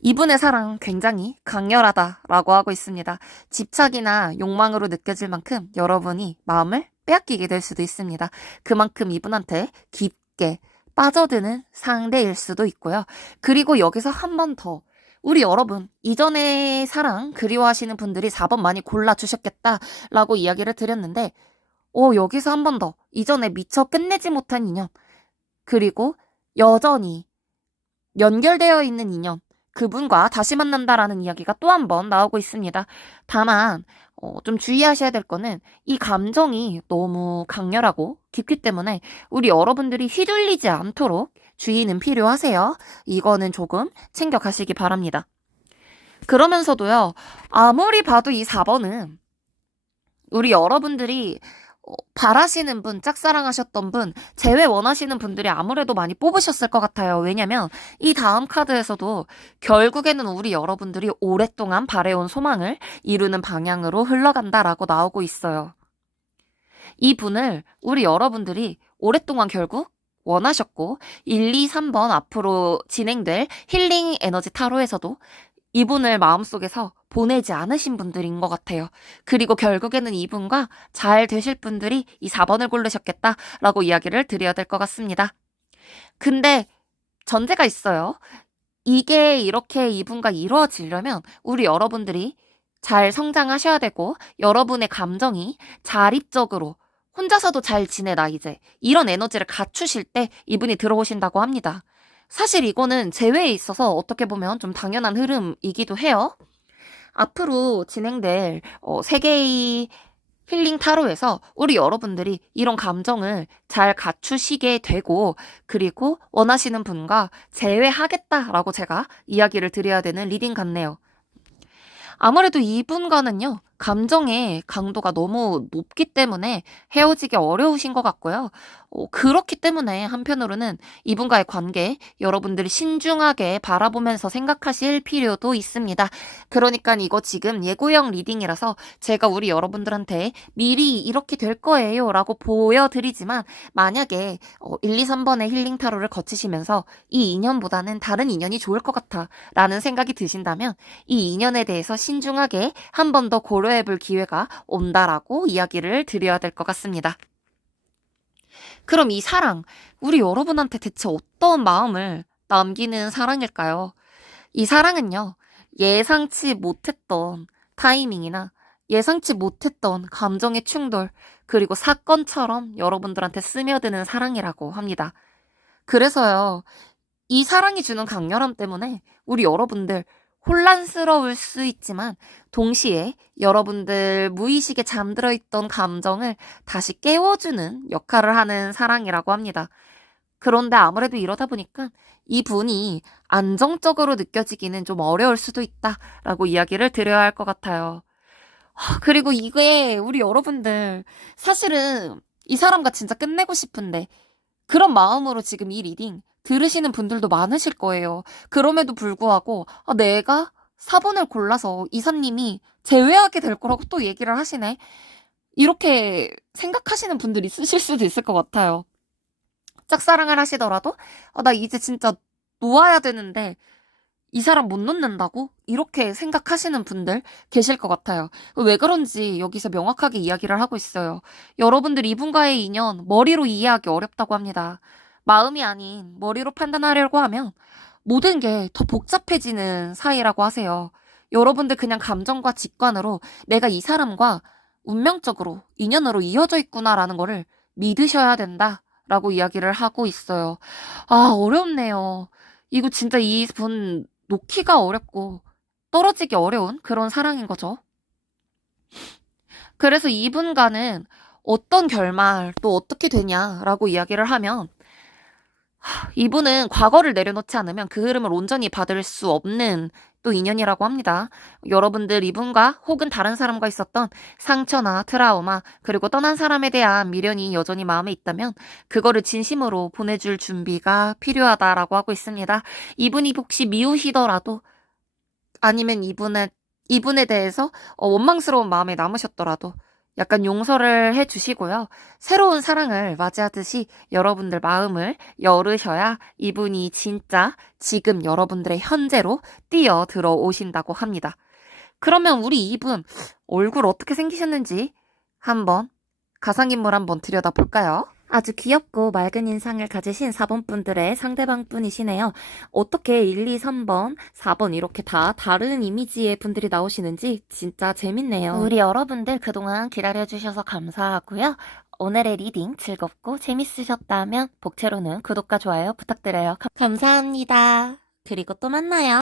이분의 사랑 굉장히 강렬하다라고 하고 있습니다. 집착이나 욕망으로 느껴질 만큼 여러분이 마음을 빼앗기게 될 수도 있습니다. 그만큼 이분한테 깊게 빠져드는 상대일 수도 있고요. 그리고 여기서 한 번 더, 우리 여러분 이전의 사랑 그리워하시는 분들이 4번 많이 골라주셨겠다라고 이야기를 드렸는데, 여기서 한 번 더, 이전에 미처 끝내지 못한 인연, 그리고 여전히 연결되어 있는 인연, 그분과 다시 만난다라는 이야기가 또 한 번 나오고 있습니다. 다만 좀 주의하셔야 될 거는 이 감정이 너무 강렬하고 깊기 때문에 우리 여러분들이 휘둘리지 않도록 주의는 필요하세요. 이거는 조금 챙겨가시기 바랍니다. 그러면서도요, 아무리 봐도 이 4번은 우리 여러분들이 바라시는 분, 짝사랑하셨던 분, 재회 원하시는 분들이 아무래도 많이 뽑으셨을 것 같아요. 왜냐면 이 다음 카드에서도 결국에는 우리 여러분들이 오랫동안 바래온 소망을 이루는 방향으로 흘러간다라고 나오고 있어요. 이 분을 우리 여러분들이 오랫동안 결국 원하셨고 1, 2, 3번 앞으로 진행될 힐링 에너지 타로에서도 이분을 마음속에서 보내지 않으신 분들인 것 같아요. 그리고 결국에는 이분과 잘 되실 분들이 이 4번을 고르셨겠다라고 이야기를 드려야 될 것 같습니다. 근데 전제가 있어요. 이게 이렇게 이분과 이루어지려면 우리 여러분들이 잘 성장하셔야 되고 여러분의 감정이 자립적으로 혼자서도 잘 지내나 이제 이런 에너지를 갖추실 때 이분이 들어오신다고 합니다. 사실 이거는 재회에 있어서 어떻게 보면 좀 당연한 흐름이기도 해요. 앞으로 진행될 세계의 힐링 타로에서 우리 여러분들이 이런 감정을 잘 갖추시게 되고 그리고 원하시는 분과 재회하겠다라고 제가 이야기를 드려야 되는 리딩 같네요. 아무래도 이분과는요, 감정의 강도가 너무 높기 때문에 헤어지기 어려우신 것 같고요. 그렇기 때문에 한편으로는 이분과의 관계 여러분들이 신중하게 바라보면서 생각하실 필요도 있습니다. 그러니까 이거 지금 예고형 리딩이라서 제가 우리 여러분들한테 미리 이렇게 될 거예요 라고 보여드리지만 만약에 1, 2, 3번의 힐링 타로를 거치시면서 이 인연보다는 다른 인연이 좋을 것 같아 라는 생각이 드신다면 이 인연에 대해서 신중하게 한 번 더 고려해볼 기회가 온다라고 이야기를 드려야 될 것 같습니다. 그럼 이 사랑, 우리 여러분한테 대체 어떤 마음을 남기는 사랑일까요? 이 사랑은요, 예상치 못했던 타이밍이나 예상치 못했던 감정의 충돌, 그리고 사건처럼 여러분들한테 스며드는 사랑이라고 합니다. 그래서요, 이 사랑이 주는 강렬함 때문에 우리 여러분들 혼란스러울 수 있지만 동시에 여러분들 무의식에 잠들어 있던 감정을 다시 깨워주는 역할을 하는 사랑이라고 합니다. 그런데 아무래도 이러다 보니까 이분이 안정적으로 느껴지기는 좀 어려울 수도 있다라고 이야기를 드려야 할 것 같아요. 그리고 이게 우리 여러분들 사실은 이 사람과 진짜 끝내고 싶은데 그런 마음으로 지금 이 리딩 들으시는 분들도 많으실 거예요. 그럼에도 불구하고 내가 4번을 골라서 이사님이 제외하게 될 거라고 또 얘기를 하시네. 이렇게 생각하시는 분들 있으실 수도 있을 것 같아요. 짝사랑을 하시더라도 나 이제 진짜 놓아야 되는데 이 사람 못 놓는다고? 이렇게 생각하시는 분들 계실 것 같아요. 왜 그런지 여기서 명확하게 이야기를 하고 있어요. 여러분들 이분과의 인연 머리로 이해하기 어렵다고 합니다. 마음이 아닌 머리로 판단하려고 하면 모든 게 더 복잡해지는 사이라고 하세요. 여러분들 그냥 감정과 직관으로 내가 이 사람과 운명적으로 인연으로 이어져 있구나라는 거를 믿으셔야 된다라고 이야기를 하고 있어요. 어렵네요. 이거 진짜 이분 놓기가 어렵고 떨어지기 어려운 그런 사랑인 거죠. 그래서 이분과는 어떤 결말 또 어떻게 되냐라고 이야기를 하면 이분은 과거를 내려놓지 않으면 그 흐름을 온전히 받을 수 없는 또 인연이라고 합니다. 여러분들 이분과 혹은 다른 사람과 있었던 상처나 트라우마 그리고 떠난 사람에 대한 미련이 여전히 마음에 있다면 그거를 진심으로 보내줄 준비가 필요하다라고 하고 있습니다. 이분이 혹시 미우시더라도 아니면 이분에 대해서 원망스러운 마음에 남으셨더라도 약간 용서를 해주시고요. 새로운 사랑을 맞이하듯이 여러분들 마음을 열으셔야 이분이 진짜 지금 여러분들의 현재로 뛰어 들어오신다고 합니다. 그러면 우리 이분 얼굴 어떻게 생기셨는지 한번 가상인물 한번 들여다볼까요? 아주 귀엽고 맑은 인상을 가지신 4번 분들의 상대방 분이시네요. 어떻게 1, 2, 3번, 4번 이렇게 다 다른 이미지의 분들이 나오시는지 진짜 재밌네요. 우리 여러분들 그동안 기다려주셔서 감사하고요. 오늘의 리딩 즐겁고 재밌으셨다면 복채로는 구독과 좋아요 부탁드려요. 감사합니다. 그리고 또 만나요.